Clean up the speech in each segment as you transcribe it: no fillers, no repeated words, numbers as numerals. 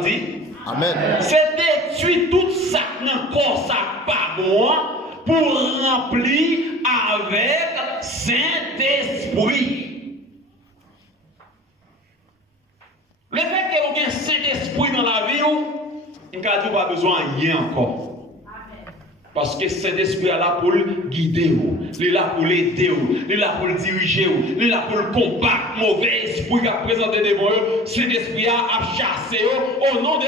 nous dit? Amen. C'est détruire tout ça dans corps ça pas bon pour remplir avec Saint-Esprit. Le fait que vous avez un Saint-Esprit dans la vie, vous n'avez pas besoin de rien encore. Parce que Saint-Esprit est là pour guider vous, il est là pour l'aider vous, il est là pour le diriger vous, il est là pour le combattre mauvais esprit qui a présenté devant eux. Saint-Esprit a chassé au nom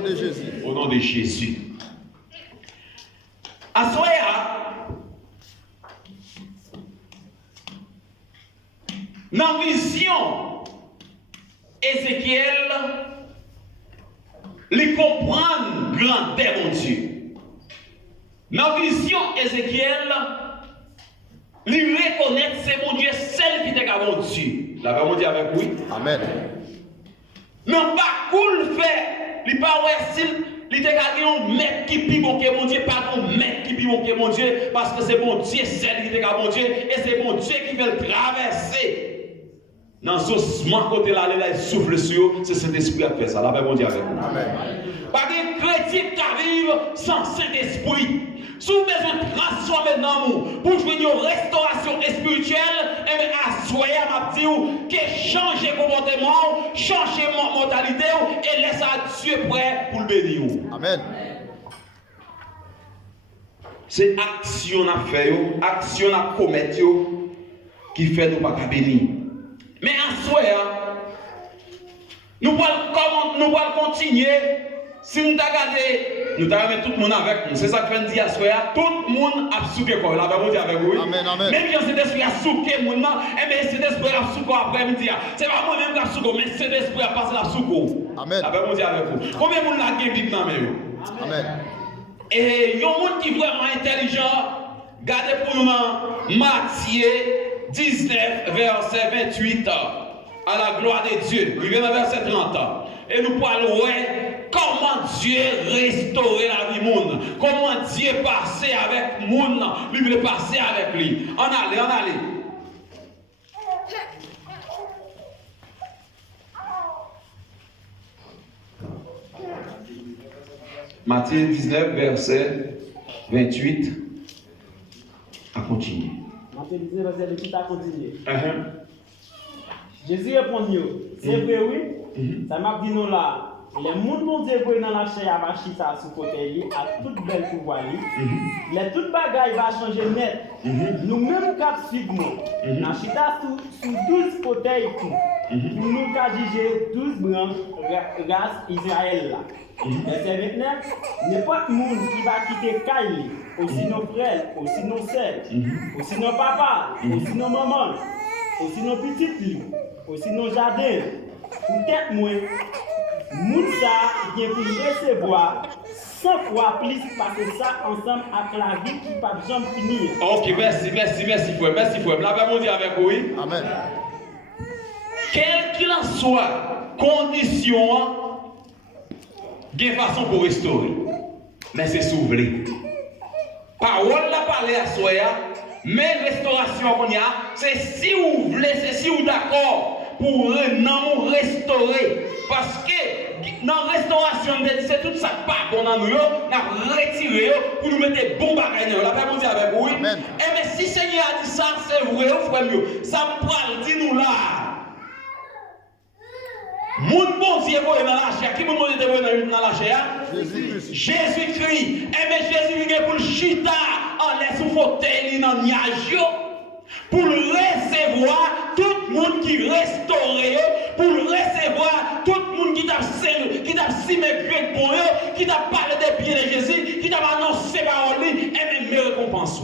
de Jésus. Au nom de Jésus. À Soya, dans la vision, Ézéchiel, il comprend grandeur mon Dieu. Dans la vision Ézéchiel, il reconnaît que c'est mon Dieu seul qui est mon Dieu. La mon Dieu avec lui. Amen. Non pas cool fait, il pas ouais s'il était gagné un mec qui pie mon Dieu, pas un mec qui pie mon Dieu, parce que c'est mon Dieu seul qui est mon Dieu, et c'est mon Dieu qui fait le traverser. Dans ce côté là, il souffle sur eux, c'est Saint-Esprit qui fait ça. La mon Dieu avec vous. Amen. Pas de chrétien qui arrive sans Saint-Esprit. Si vous avez besoin de transformer dans vous pour jouer une restauration spirituelle, et bien, assoyez à ma petite que changer comportement, changer mentalité et laissez Dieu prêt pour le bénir. Amen. C'est action à faire, action à commettre qui fait nous pas bénir. Mais assoyez, nous allons continuer. Si nous regardons, nous avons tout le monde avec nous. C'est ça que fait dire à Soya. Tout le monde a souqué quoi. La Bible dit avec vous. Amen, amen. Même quand cet esprit a souqué, et bien cet esprit a souqué après-midi. C'est pas moi-même qui a souqué, mais cet esprit a passé la souqué. Amen. La Bible dit avec vous. Combien de monde a gagné Bible dans mes yeux? Amen. Et il y a un monde qui est vraiment intelligent. Gardez pour nous dans Matthieu 19, verset 28. À la gloire de Dieu. Il vient dans verset 30. Et nous parlons comment Dieu restaurer la vie monde. Comment Dieu passer avec monde. Lui veut passer avec lui. On allait. Matthieu 19, verset 28. À continuer. Matthieu 19, verset 28 à continuer. Jésus répondit, c'est vrai, oui. Ça m'a dit nous là. Les mondes mon Dieu dans la chair va chita sous côté à toute belle pouvoir. Les toutes bagailles va changer net. Nous-mêmes cap suivre nous. Na chita sous 12 côtés tout. Pour nous qu'a juger 12 branches race Israël là. Verset 29, n'importe monde qui va quitter Kaili, aussi nos frères, aussi nos sœurs, aussi nos papas, aussi nos mamans, aussi nos petites filles, aussi nos jardins, peut-être moins, Moussa vient pour recevoir 100 fois plus parce que ça ensemble avec la vie qui ne peut jamais finir. Ok, merci, frère. Merci, frère. La Bible dit avec vous. Amen. Quelle qu'il en soit, condition, il y a une façon pour restaurer. Mais c'est s'ouvrir. Parole la parler à soi, mais restauration qu'on y a, c'est si vous voulez, c'est si vous d'accord pour nous restaurer. Parce que dans la restauration, c'est tout ça pas bon dans nous, nous avons retiré pour nous mettre des bons bagages. La Bible dit avec vous. Amen. Eh bien, si le Seigneur a dit ça, c'est vrai, frère, ça me parle, dis-nous là. Mon bon Dieu est dans la chair. Qui mon Dieu est dans la chair? Jésus-Christ. Jésus-Christ. Eh bien, Jésus vient pour le chita en laisse sous fauteuil dans le nuage. Pour recevoir tout le monde qui restaure, pour recevoir tout le monde qui t'a simé pour eux, qui t'a parlé des pieds de Jésus, qui t'a annoncé par lui, et même mes récompenses.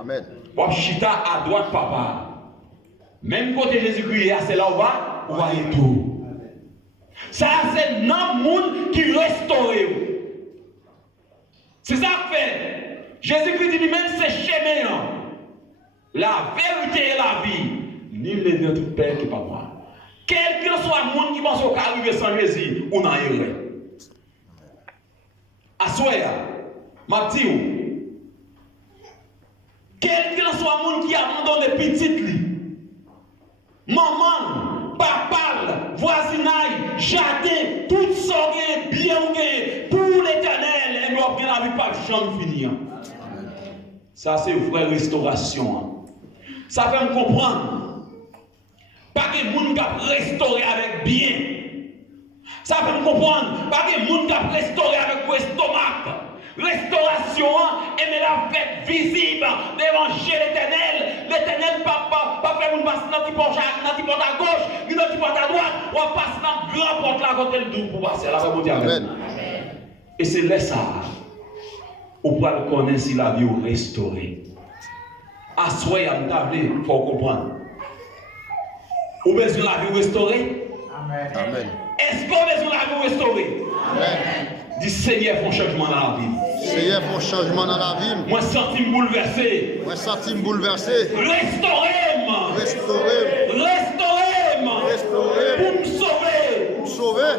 Amen. Bon, chita à droite, papa. Même côté Jésus-Christ, c'est là où on va y tout. Ça, c'est un monde qui restaure. C'est ça que fait. Jésus-Christ dit lui-même, c'est chemin. La vérité et la vie. Nul n'est notre Père qui pas moi. Quel que soit le monde qui pense au cas arriver sans Jésus, on a erré. Assoya, ma petite, quel que soit le monde qui abandonne les petites, maman, papa, voisinage, jardin, tout tout ça bien pour l'éternel, et nous avons la vie pas jamais finir. Ça, c'est une vraie restauration. Ça fait me comprendre. Pas que les gens qui restauré avec bien. Ça fait me comprendre. Pas que les gens qui restauré avec le stomac. Restauration, et mais la fête visible devant l'éternel. L'éternel, pas faire une passe dans la porte à gauche, ni dans la porte à droite. On passe dans la grande porte là, quand elle doux pour passer. Amen. Et c'est là ça. On peut le connaître si la vie est restaurée. À soi, il y a une table, il faut comprendre. Ou besoin de la vie restaurée? Amen. Est-ce qu'on a besoin de la vie restaurée? Amen. Dis Seigneur, font changement dans la vie. Seigneur, font changement dans la vie. Moi, senti bouleversé. Moi, senti bouleversé. Restaurez-moi. Restaurez. Restaurez-moi. Restaurez. Pour me sauver. Pour me sauver.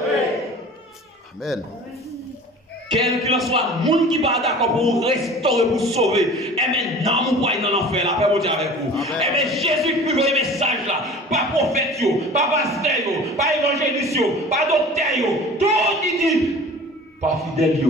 Amen. Quel qu'il en soit, le monde qui n'est pas d'accord pour vous restaurer, pour vous sauver, et maintenant, vous voyez dans l'enfer, la paix vous dire avec vous. Et bien, Jésus-Christ, le message là, pas prophète, pas pasteur, pas évangéliste, pas docteur, tout il dit, pas fidèle,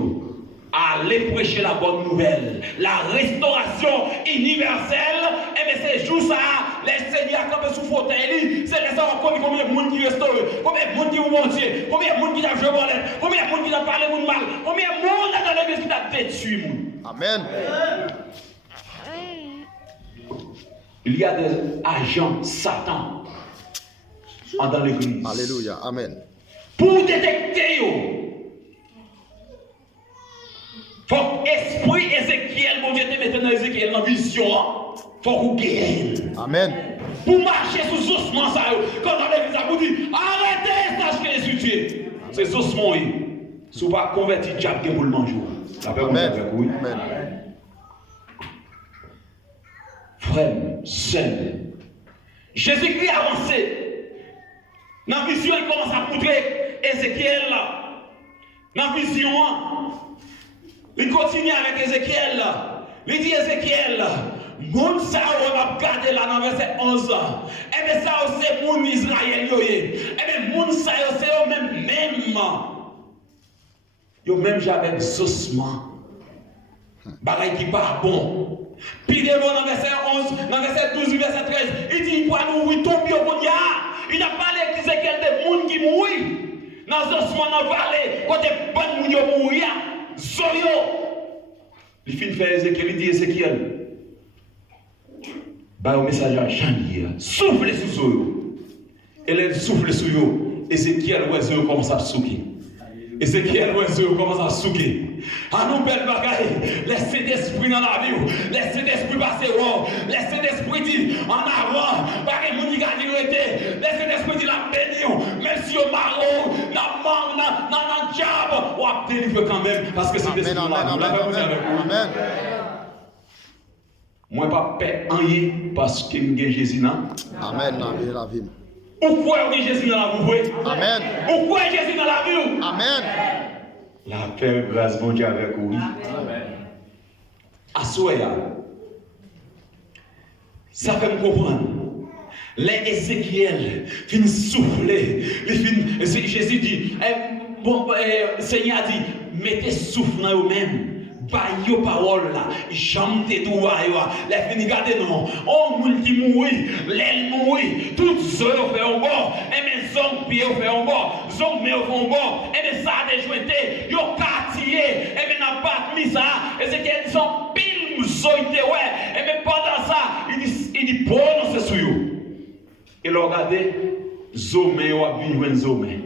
allez prêcher la bonne nouvelle, la restauration universelle, et bien, c'est juste ça, les seigneurs campés sous fauteuil, c'est les gens combien de monde qui restaure, combien de monde qui vous mentir, combien de monde qui a joué en l'air, combien de monde qui a parlé de mal, combien de monde dans l'église qui a détruit. Amen. Il y a des agents Satan dans l'église. Alléluia. Amen. Pour détecter, il faut que l'esprit Ézéchiel, mon Dieu, te mette dans Ézéchiel dans la vision. Il faut que vous gagnez. Amen. Pour marcher sous ossements, ça, quand dans l'église, vous dit arrêtez, sachez les utiliser. C'est ossements. Si vous ne pas convertir, diable pour le manger. Amen. Amen. Frère, seul. Jésus-Christ a avancé. Dans la vision, il commence à montrer Ézéchiel. Dans la vision, il continue avec Ézéchiel. Il dit Ézéchiel, moun sa ou m'a gardé là dans verset 11. Et bien ça c'est moun Israël yoye. Et bien moun sa c'est eux même. Yo même j'avais ossements. Bagay qui pas bon. Puis devant dans verset 11, dans verset 12, verset 13, il dit il va nous tomber au bon. Il a parlé d'Ézéchiel des moun qui mourir. Dans ossements dans vallée, côté bon moun yo mourir. Zoyo. Il finit de faire Ézéchiel, il dit Ézéchiel, bah au message à Jean-Pierre, souffle sous Zoyo. Et elle souffle sous Zoyo. Ézéchiel, ouais, Zoyo commence à souquer. Ézéchiel, ouais, Zoyo commence à souquer. À nous, belle bagaille, laissez l'esprit dans la vie, laissez l'esprit passer, laissez l'esprit dire en avant, pas que mon diga dit laissez l'esprit dire la béni, même si au marron, dans le diable, on va délivrer quand même, parce que c'est l'esprit dans la vie. Amen. Moi, pas paix en y, parce que j'ai Jésus dans. Amen. La vie. Pourquoi j'ai Jésus dans la vie? Amen. Pourquoi Jésus dans la vie? Amen. La paix, grâce, bon Dieu avec vous. Amen. Assoya. Ça fait me comprendre. Les Ézéchiel fin souffler. Jésus dit, Seigneur dit, mettez souffle dans vous-même. Baille aux paroles là, j'aime tes doigts, les finis gardez non. Oh, moun qui mourit, l'aile mourit, toutes zones au fait en bord, et mes hommes pieds au fait en bord, hommes mais au fond bord, et mes ça déjouetté, yo quartier, et mes n'a pas mis ça, et c'est qu'ils sont pile zoïté, ouais, et mais pendant ça, il dit, bon, non, c'est sur vous. Et le regardez, zomé, ou a vu zomé.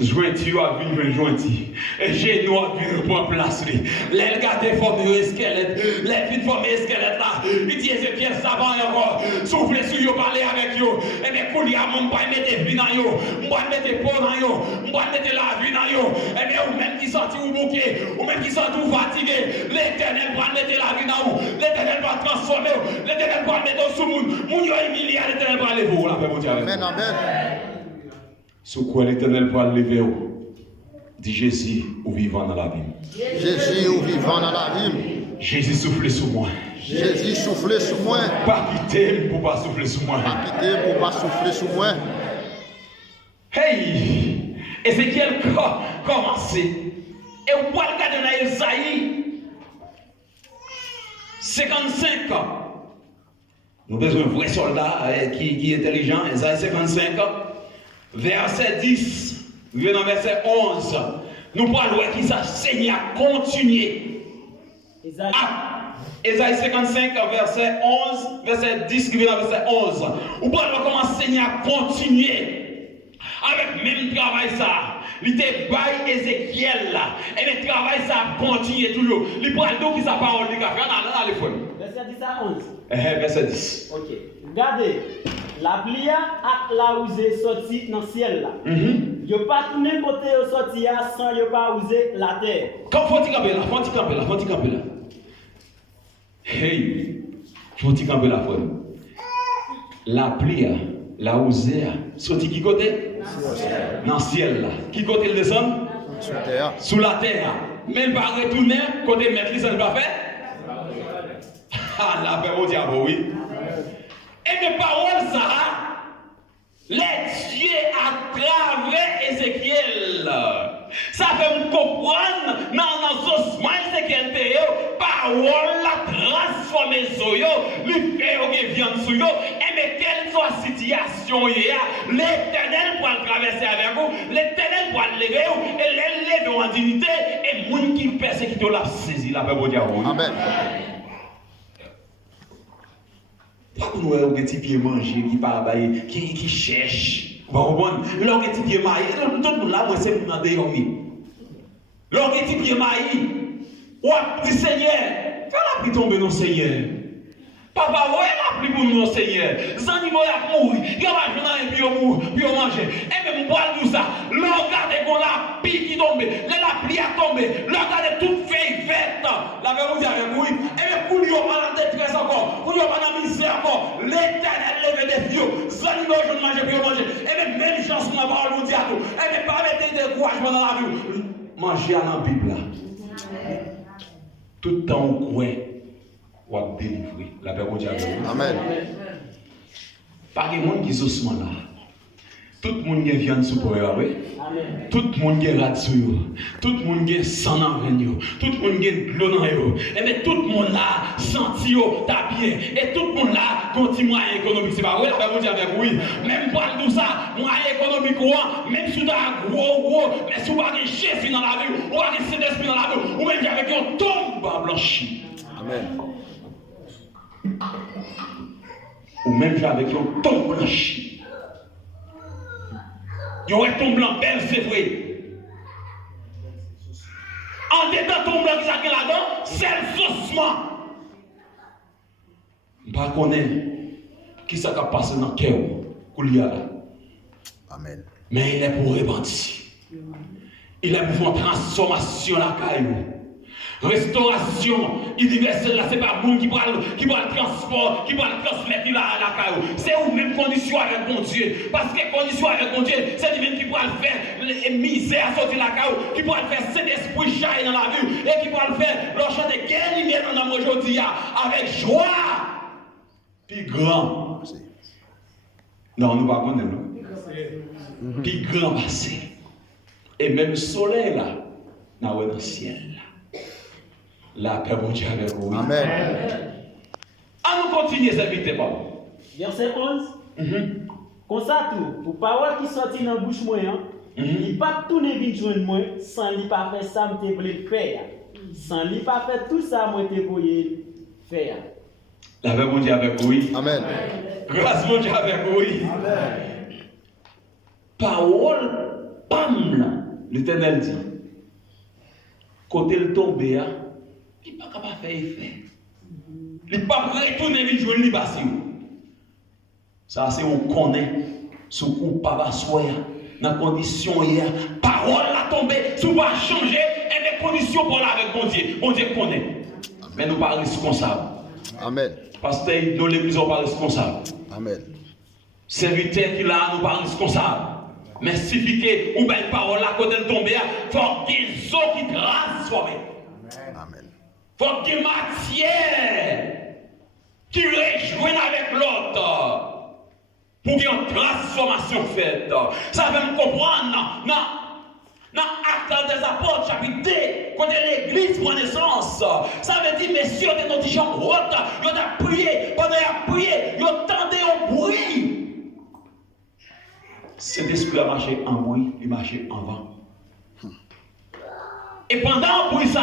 Jointi ou a vu jointi. Et j'ai nous a vu pour place. Les gars formé squelette. Les filles formé squelette là. Il dit Ézéchiel savant encore. Soufflez sur yo, parler avec yo. Et bien, qu'on y a mon pas mettre vie dans yo. Moi mettre peau dans yo. Moi mettre la vie dans yo. Et bien, ou même qui sorti ou bouquet. Ou même qui sorti ou fatigué. L'Éternel va mettre la vie dans vous. L'Éternel va transformer. L'Éternel va mettre sous moun. Moun yo humilié. L'Éternel va lever vous. Amen. Amen. Sur quoi l'Éternel va lever vous? Dit Jésus ou vivant dans la vie. Jésus ou vivant dans la vie. Jésus souffle sur moi. Jésus souffle sur moi. Pas quitter pour pas souffler sur moi. Pas quitter pour pas souffler sur moi. Hey! Ézéchiel commence. Et vous pouvez regarder dans Esaïe 55. Nous avons besoin d'un vrai soldat qui est intelligent. Esaïe 55, verset 10. Nous venons dans verset 11. Nous parlons qui s'enseigne à continuer. Esaïe 55, verset 11, verset 10, qui vient dans verset 11. Vous parlons comment enseigner à continuer avec même travail ça. Il était bail Ézéchiel là. Et le travail ça continue toujours. Il parle d'où qui sa parole de café. On a les fois. Verset 10 à 11. Verset 10. Ok. Regardez. La plia ak la ouze sorti dans le ciel là. Yo pas tourné côté au sorti sans yo pas ouze la terre. Quand faut-il camper là. Hey, faut-il camper là, frère. La plia, la ouze sorti qui côté? Dans le ciel là. Qui côté le descend? Sous terre. Sous la terre. Même pas retourner côté mettre ça ne pas faire. Ah, la paix au diable, oui. Et mes paroles, ça, les dieux à travers Ézéchiel. Ça fait me comprendre dans ce moment Ézéchiel, parole la transformer sur yo, lui fait que viande sur yo, et mais quelle soit la situation, l'Éternel pour le traverser avec vous, l'Éternel pour le lever, et l'élever en dignité, et les gens qui persécutent la saisi, la paix au diable. Amen. Pas que nous avons des petits pieds mangés qui cherchent. Vous comprenez? Là, des petits pieds maillés. Tout le monde là, moi, c'est pour demander. Là, des petits pieds maillés. Ou dit Seigneur, quand la pluie tombe, non, Seigneur. Papa, ouais, la pluie pour nous, Seigneur. Les animaux ont mouru. Il y a pas de puis on mange. Et même, on parle de ça. Là, regardez qu'on la pluie qui tombe. Là, la pluie a tombé. Là, regardez toute feuille verte. La vérité avec vous. Et même, pour lui, on va en détresse encore. Pour lui, on va en misère encore. L'Éternel lève des vieux. Les animaux ont mangé puis on mange. Et même chance qu'on a parlé au diable. Et même, pas mettre des découragements dans la vie. Manger à la Bible. Tout le temps, on croit. Ou à délivrer la paix au diable. Amen. Pas de monde qui est ce là. Tout le monde qui vient sous pour eux. Tout le monde qui est là-dessus. Tout le monde qui est sans envers. Tout le monde qui est de l'eau dans eux. Et bien tout le monde là, senti, t'as bien. Et tout le monde là, continue moyen économique. C'est pas vrai, la paix au diable avec oui. Même pas tout ça, moyen économique, même si tu as gros, mais si tu as des chefs dans la vie, ou des Saint-Esprit dans la vie, ou même avec un tombe à blanchir. Amen. Ou même avec un ton blanchi. Il y aurait ton blanc belle, c'est vrai. En dedans ton blanc qui s'est là-dedans, c'est le saucement. Je ne connais pas qui s'est passé dans le cœur qu'il y a là. Amen. Mais il est pour répandre. Il est pour une transformation la caillou. Restauration universelle, là, c'est pas le monde qui parle le transport, qui parle transmettre la caillou. C'est où même condition avec mon Dieu. Parce que condition avec mon Dieu, c'est lui-même qui pourra le faire, les misères sortir la caillou, qui pourra le faire cet esprit chaille dans la vie, et qui pourra le faire, leur chanter quelle lumière dans l'âme aujourd'hui, avec joie. Puis grand. Non, nous ne pouvons pas connaître. Puis grand passé. Et même le soleil là, dans le ciel. La paix mon Dieu avec vous. Amen. À nous continuer cette vite, Paul. Verset 11. Comme ça tout, pour parole qui sortit dans la bouche moi, il pas tout ne vient joindre moi sans lui pas faire ça me te voulais faire. Sans lui pas faire tout ça moi te voulais faire. La paix mon Dieu avec vous. Amen. Grâce mon Dieu avec vous. Amen. Parole, pam là, l'Éternel dit. Côté le tombé, il n'est pas capable de faire effet. Il n'est pas retourner vite jouer le passé. Ça, c'est on connaît. Ce qu'on pas soyer. Dans la condition hier, parole a tombé. Si on va changer, et les conditions pour la avec mon Dieu. Mon Dieu connaît. Mais nous ne sommes pas responsables. Amen. Parce que dans l'église, on n'est pas responsable. Amen. Serviteur qui là, nous ne sommes pas responsables. Mais si piqué ou belle parole à côté de tomber, il faut qu'il y ait des eaux qui transforment. Amen. Il faut qu'il y ait matière qui rejoigne avec l'autre pour qu'il y ait une transformation faite. Ça veut me comprendre. Non. Dans Actes des Apôtres, chapitre 2, quand l'église prend naissance, ça veut dire, messieurs, de nos gens routes, ils ont prié, pendant qu'ils ont prié, ils entendaient un bruit. Cet esprit a marché en bruit, il marchait en vent. Et pendant le bruit, ça,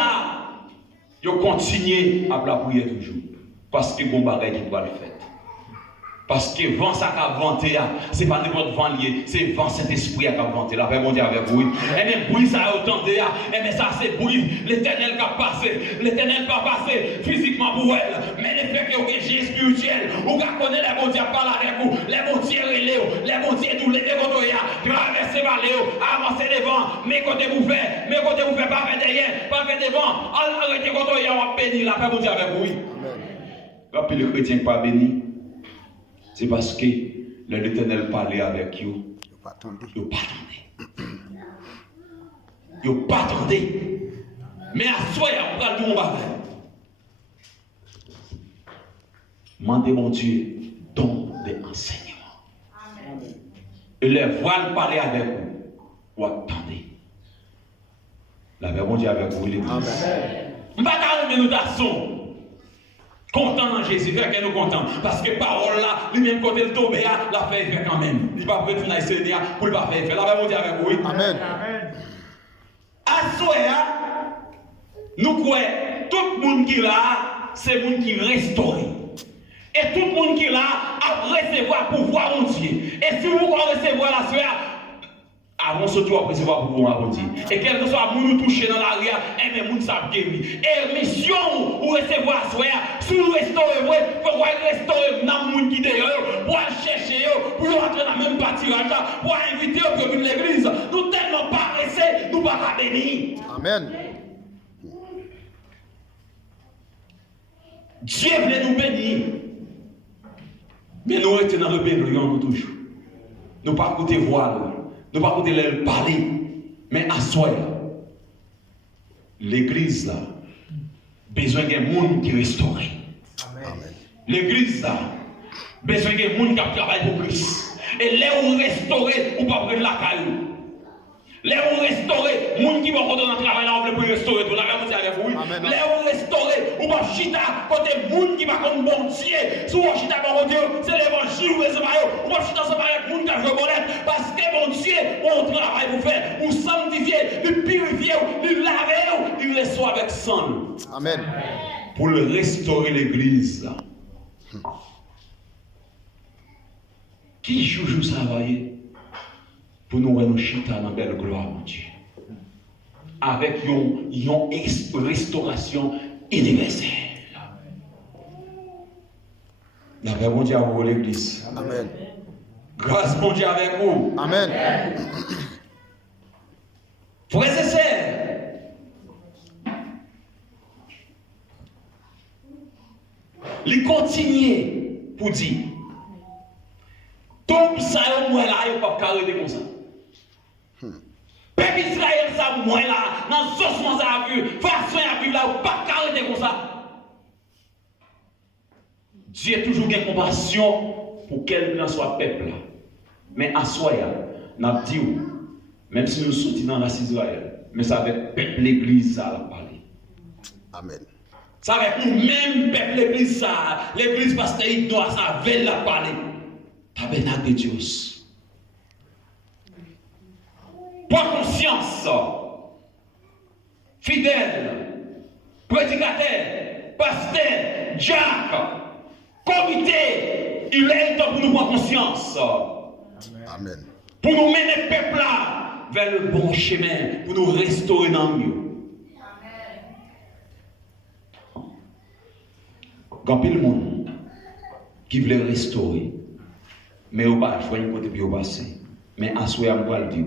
ils ont continué à la prier toujours. Parce que bon bagage qui doit le faire. Parce que vent ça qu'a vanté, c'est pas n'importe vent lié, c'est vent Saint-Esprit qui a vanté. La paix mon Dieu avec vous. Et même bruit ça a autant et mais ça c'est bruit, l'éternel qui a passé, l'éternel qui a passé physiquement pour elle. Mais le fait que vous êtes spirituel, vous connaissez les bons dieux parler avec vous, les bons dieux relais, les bons dieux tous les décotoya, traverser vallée, avancer devant, mais côté vous fait, pas faire derrière, pas faire devant, arrêtez décotoya, on va bénir la paix mon Dieu avec vous. Quand le chrétien pas béni, c'est parce que l'Éternel parlait avec eux. Ils n'ont pas attendu. Mais à soi, on va tout bagage. Mandez mon Dieu, don des enseignements. Et les voiles parler avec vous. Vous attendez. La paix mon Dieu avec vous, l'Église. On ne va pas nous garçons. Content en Jésus, fait que nous contents. Parce que parole là, lui-même côté le tomber, la fait effet quand même. Il va pas retourner à Seigneur pour ne pas faire effet. La paix mon Dieu avec vous. Amen. À soi, nous croyons, tout le monde qui est là, c'est le monde qui restaure. Et tout le monde qui est là, a recevoir pouvoir mon Dieu. Et si vous voulez recevoir la soeur, avant ce tour, après, c'est pas pour vous, Dieu. Et quel que soit nous toucher dans l'arrière, et même nous savons guérir. Et mission, ou recevoir soeur, si vous restaurez, vous pouvez restaurer dans le monde qui est dehors, pour chercher, pour entrer dans le même pâturage, pour inviter pour venir l'église. Nous tellement paressés, nous ne pouvons pas bénir. Amen. Dieu voulait nous bénir. Mais nous étions dans le rébellion, nous toujours. Nous ne pas écouter voix, nous ne pas écouter leur parler. Mais à soi, l'église là, besoin d'un monde qui restaure. L'église là, besoin d'un monde qui travaille pour Christ. Et là où restaurer, ou pas prendre la caillou. Là où restaurer, les gens qui vont retourner dans le travail, là, on veut restaurer tout. La même chose avec vous. Là où restaurer, ou pas chita, côté les gens qui vont comme bon Dieu. Si vous chita comme bon Dieu, c'est l'évangile ou les émailles. Ou pas chita ensemble avec les gens qui vont reconnaître. Parce que bon Dieu, on travaille pour faire. Ou sanctifier, le purifier, le laver, il le soit avec sang. Amen. Pour le restaurer l'église. Qui joue ça travailler? Pour nous rendre chita dans la belle gloire, mon Dieu. Avec une restauration universelle. La paix, mon Dieu, à vous, l'église. Amen. Grâce, mon Dieu, avec vous. Amen. Frères et sœurs, il continue pour dire, tout ça, moi là, il ne pas arrêter comme ça. Peuple Israël, ça, moi là, dans ce sens, ça a vu, façon à vivre là, il ne pas arrêter comme ça. Dieu a toujours une compassion pour quel que soit peuple là. Mais à soi, n'a dit, même si nous sortons dans la Israël, mais ça avec peuple l'église, ça a parlé. Amen. Ça avec nous-mêmes, peuple l'église, ça, l'église pasteur, il doit ça, veille la parler. Tabernacle de Dieu. Prends conscience, fidèle, prédicateur, pasteur, Jacques, comité, il est temps pour nous prendre conscience. Amen. Pour nous mener le peuple là vers le bon chemin, pour nous restaurer dans le mieux. Quand il y a le monde qui voulait restaurer, mais au bas, je vois une côté puis au passé. Mais à soi, je vais le dire.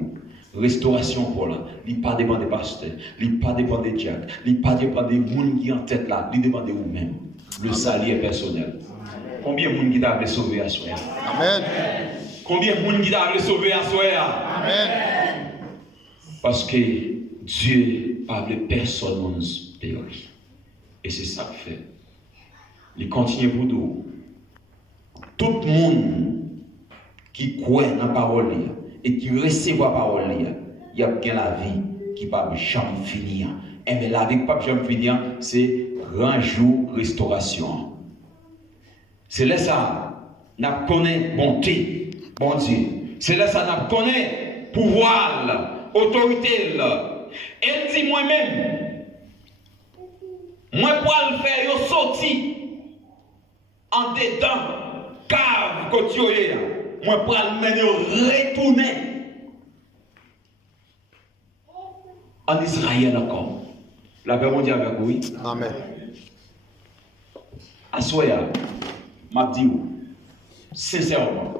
Restauration pour là, il pas dépend des pasteurs, il pas dépend des diacres, il pas dépend des gens qui en tête là, il dépend de vous-même. Le salut est personnel. Combien de gens qui t'a sauvé à soi? Amen. Combien de gens qui t'a sauvé à soi? Amen. Parce que Dieu n'a pas personne périr. Et c'est ça qu'il fait. Il continue pour nous. Tout le monde qui croit dans la parole et qui reçoit la parole, il y a bien la vie qui pas jamais finir. Et mais la vie qui pas jamais finir, c'est grand jour restauration. C'est là ça, nous connaissons bonté, bon Dieu. C'est là ça, nous connaissons pouvoir, autorité. Elle dit moi-même, moi pour le faire, yo sorti en dedans, cave côté moi pour le mener retourner en Israël encore. La paix mondiale avec vous. Amen. Assoya, m'a dit sincèrement,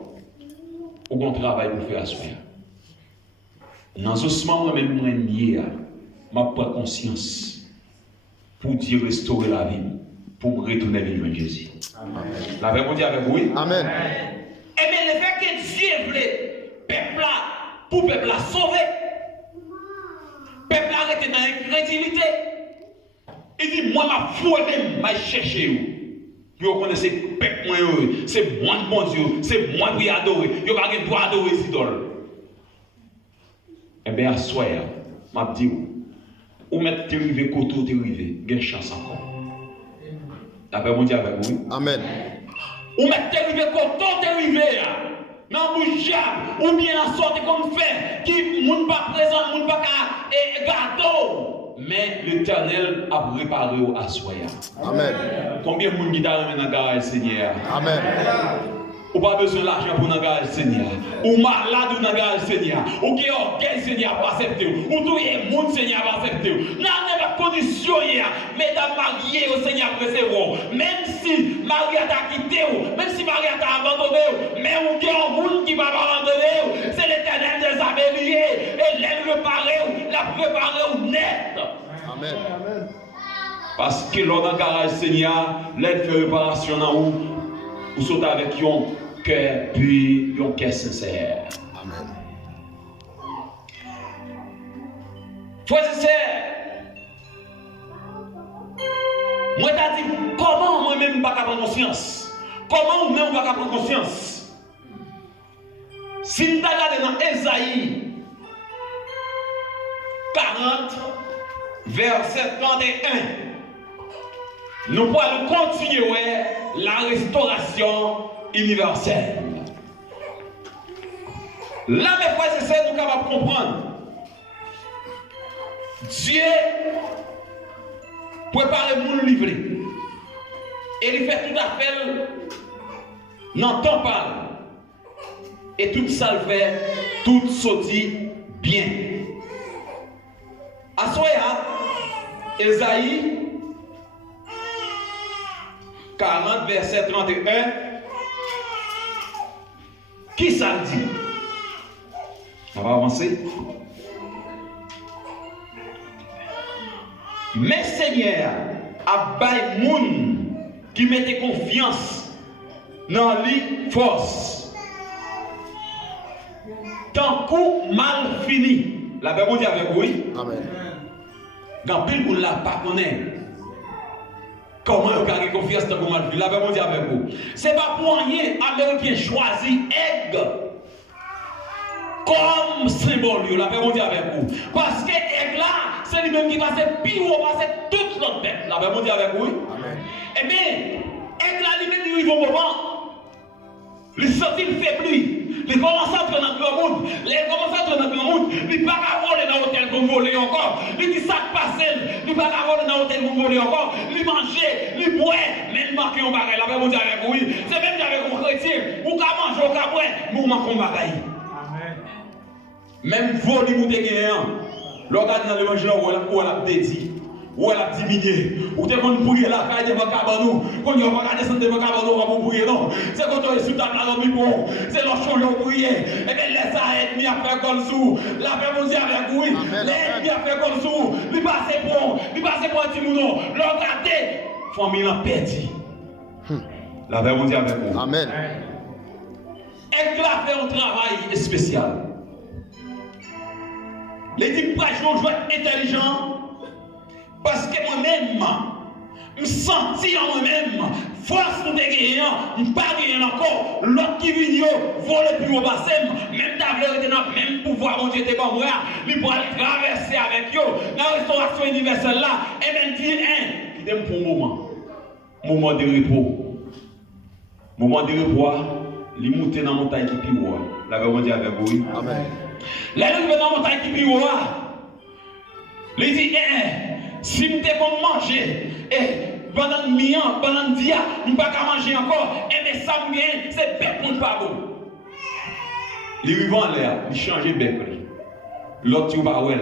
au bon travail pour faire Assoya. Dans ce moment, moi-même, je prends conscience pour dire restaurer la vie, pour me retourner vers Jésus. Amen. La paix mondiale avec vous. Amen. Et bien, le fait que Dieu voulait, peuple là, pour peuple là sauver, peuple là arrêté dans l'incrédulité. Il dit, moi, ma foi même, je chercher vous. Puis vous connaissez peuple moi, c'est moi le bon Dieu, c'est moi qui adore. Vous n'avez pas le droit d'adorer ces idoles. Eh bien, à soi, je dis, ou mettre tes rivets, côté tes rivets, il y a une chance encore. La paix mondiale avec vous. Amen. Ou mettre tes rivets, côté tes rivets, dans le bouche ou bien en sorte comme fait, qui ne pas présent, ne pas gâteau. Mais l'Éternel a préparé à soi. Amen. Combien de monde qui t'a remis dans le garage, Seigneur? Amen. Ou pas besoin d'argent pour le Seigneur. Ou malade dans le Seigneur. Ou qui orgueil, Seigneur, pour accepter. Ou tout le monde, Seigneur, pour accepter. Dans les conditions, mesdames mariées au Seigneur, recevront. Même si Marie t'a quitté, même si Marie t'a abandonné, mais ou qui un monde qui va abandonner, c'est l'Éternel des abéliers. Et l'aime réparer, la préparer net. Amen. Parce que lors d'un garage, Seigneur, l'aide fait réparation dans vous sautez avec un cœur pur, un cœur sincère. Amen. Frères et sœurs, moi t'ai dit, comment moi-même pas prendre conscience? Comment vous-même pas prendre conscience? Si nous regardons dans Ésaïe 40, verset 31, nous pourrons continuer la restauration universelle. Là, mes frères et sœurs, nous sommes capables de comprendre. Dieu prépare le monde livré. Et il fait tout à fait dans temps parle. Et tout ça le fait, tout sortit bien. À Soya, Ésaïe 40, verset 31. Qui ça dit? On va avancer. Mais Seigneur, a bail moun qui mettait confiance dans lui force. Tant coup mal fini. La Bible dit avec vous. Amen. Quand pile pour la pas connaître. Comment vous avez confiance dans comment la Bible dit avec vous. C'est pas pour rien Américain choisi aigle comme symbole. La Bible dit avec vous. Parce que aigle là, c'est lui-même qui passe pire ou passe toute l'autre bête. La Bible dit avec vous. Amen. Eh bien, aigle là lui-même il arrive au moment. Il sentit le faibli. Il commence à entrer dans le grand monde. Il commence à entrer dans le grand monde. Il ne peut pas voler dans l'hôtel qu'on volait encore. Il dit ça passe. Il ne peut pas voler dans l'hôtel qu'on volait encore. Il mangeait, il boit, mais il manque un bagage. La Bible dit avec vous. C'est même avec un chrétien. Ou qu'à manger, ou qu'à boire, mais on manque un bagage. Même voler, vous avez gagné. L'organe dans l'évangile, où elle a dédié. Ou elle a diminué, ou t'es qu'on bouille la caille devant Cabanou, qu'on y a pas descendre devant Cabanou pour bouiller, non. C'est quand on est sur ta table, bon, c'est leur change au bouiller. Et bien laisse à ennemi à faire comme sous, la paix vous y avec vous, l'ennemi à faire comme sous, lui passe bon, un petit mounon, leur gâté, famille en perdu. La paix vous y avec vous. Amen. Et là fait un travail spécial. Les types prêchent, je vais être intelligent. Parce que moi-même, me sentir en moi-même, force nous dégagnant, me pas gagner encore, l'autre qui vient, voler plus au bassin, même d'avoir été dans le même pouvoir, mon Dieu, était pas moi, il pourra traverser avec eux, dans la restauration universelle là, et même dire, qui t'aime pour un moment de repos. Moment de repos, il monte dans la montagne qui pire, la verbe dit avec vous. Amen. Là, il est dans la montagne qui pire, il dit, si je peux manger, pendant le mien, pendant le dia, je ne peux pas manger encore, mais ça me vient, c'est bec pour ne pas beau. Il arrive en l'air, il change de bec. L'autre, tu vas voir.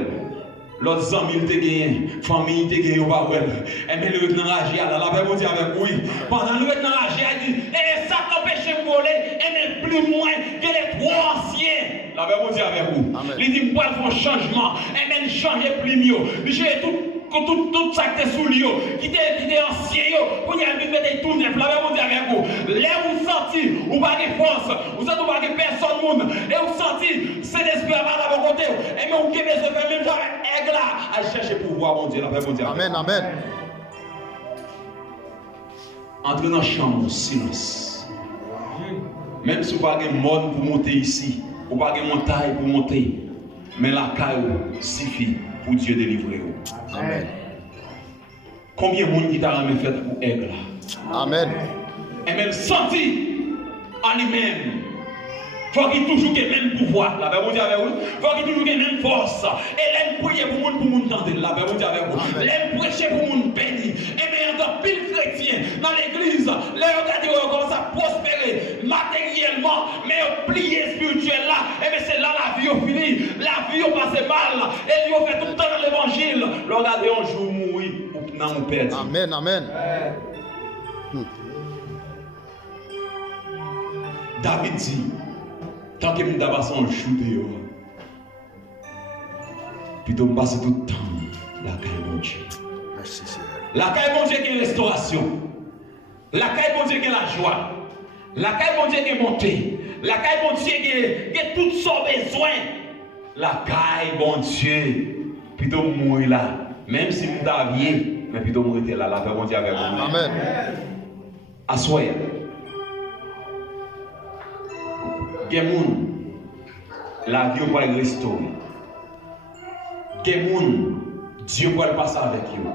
L'autre ami, il te gagne, famille, il te gagne, il va voir. Et bien, il est dans la GIA, la paix, dit avec oui. Pendant qu'il est dans la GIA, il dit, ça t'empêche de voler, et même plus moins que les trois anciens. La paix, dit avec vous. Il dit, il va faire un changement, et même changer plus mieux. Il change tout ça qui est sous lui, qui est ancien, pour y aller mettre tout neuf. La paix, dit avec vous. Là, vous sentez, vous n'avez pas de force, vous sentez, vous n'avez personne, et vous sentez, c'est l'esprit à votre côté, et même vous qui avez fait même genre aigle là, à chercher pouvoir, mon Dieu, la paix, mon Dieu. Amen, amen. Entrez dans la chambre, silence. Même si vous n'avez pas de mode pour monter ici, vous n'avez pas de montagne pour monter, mais la caille suffit pour Dieu délivrer vous. Amen. Combien de monde qui t'a fait pour aigle là? Amen. Et même senti en lui-même. Faut qu'il toujours ait le même pouvoir. La Bible dit avec vous. Faut qu'il toujours ait la même force. Et l'aime prier pour le monde tendre. La Bible dit avec vous. L'aime prêcher pour le monde béni. Et bien, il y a pile chrétien dans l'église. Les regardez commencent à prospérer matériellement, mais plié spirituel là. Et bien, c'est là la vie au fini. La vie au passé mal. Et Dieu fait tout le temps dans l'évangile. Regardez un jour mourir ou non perdre. Amen, amen. David dit, tant que je passe un jour dehors, plutôt je passe tout le temps la caille mon Dieu. Merci Seigneur. La caille mon Dieu qui est restauration. La caille mon Dieu qui est la joie. La caille mon Dieu qui est montée. La caille mon Dieu qui est tout son besoin. La caille mon Dieu, plutôt mourir là. Même si nous d'aviez, mais plutôt mourir là. La paix mon Dieu avec vous. Amen. Assoyez. Gemoun, la vie va le restaurer. Gemoun, Dieu va le passer avec vous.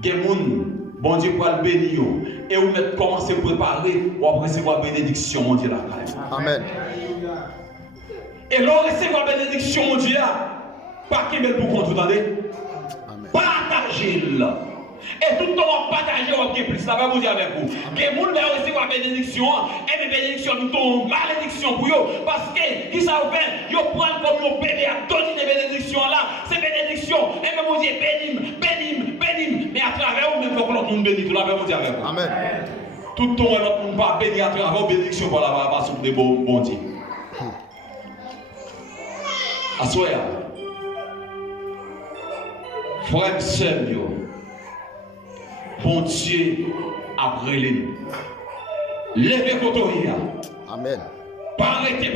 Gemoun, bon Dieu va le bénir. Et vous mettez commencer à préparer pour recevoir la bénédiction, mon Dieu. Amen. Et l'on recevoir la bénédiction, mon Dieu, pas qu'il met pour compte, vous entendez? Partagez-le. Et tout le temps, partager avec plus. Ça va vous dire avec vous. Que les gens vont recevoir la bénédiction. Et les bénédictions nous tombent malédiction pour eux. Parce que, qui ça vous fait? Ils prennent comme un bébé à donner des bénédictions là. Ces bénédictions. Et même vous dire bénim, bénim, bénim. Mais à travers vous, même quand l'autre monde bénit, tout la va vous dire avec vous. Amen. Tout le temps, l'autre monde va bénir à travers vos bénédictions pour la va sur des bons Dieu. Assoyez. Frère, sœur, bon Dieu a brûlé. Levez votre rire. Amen. Pas arrêtez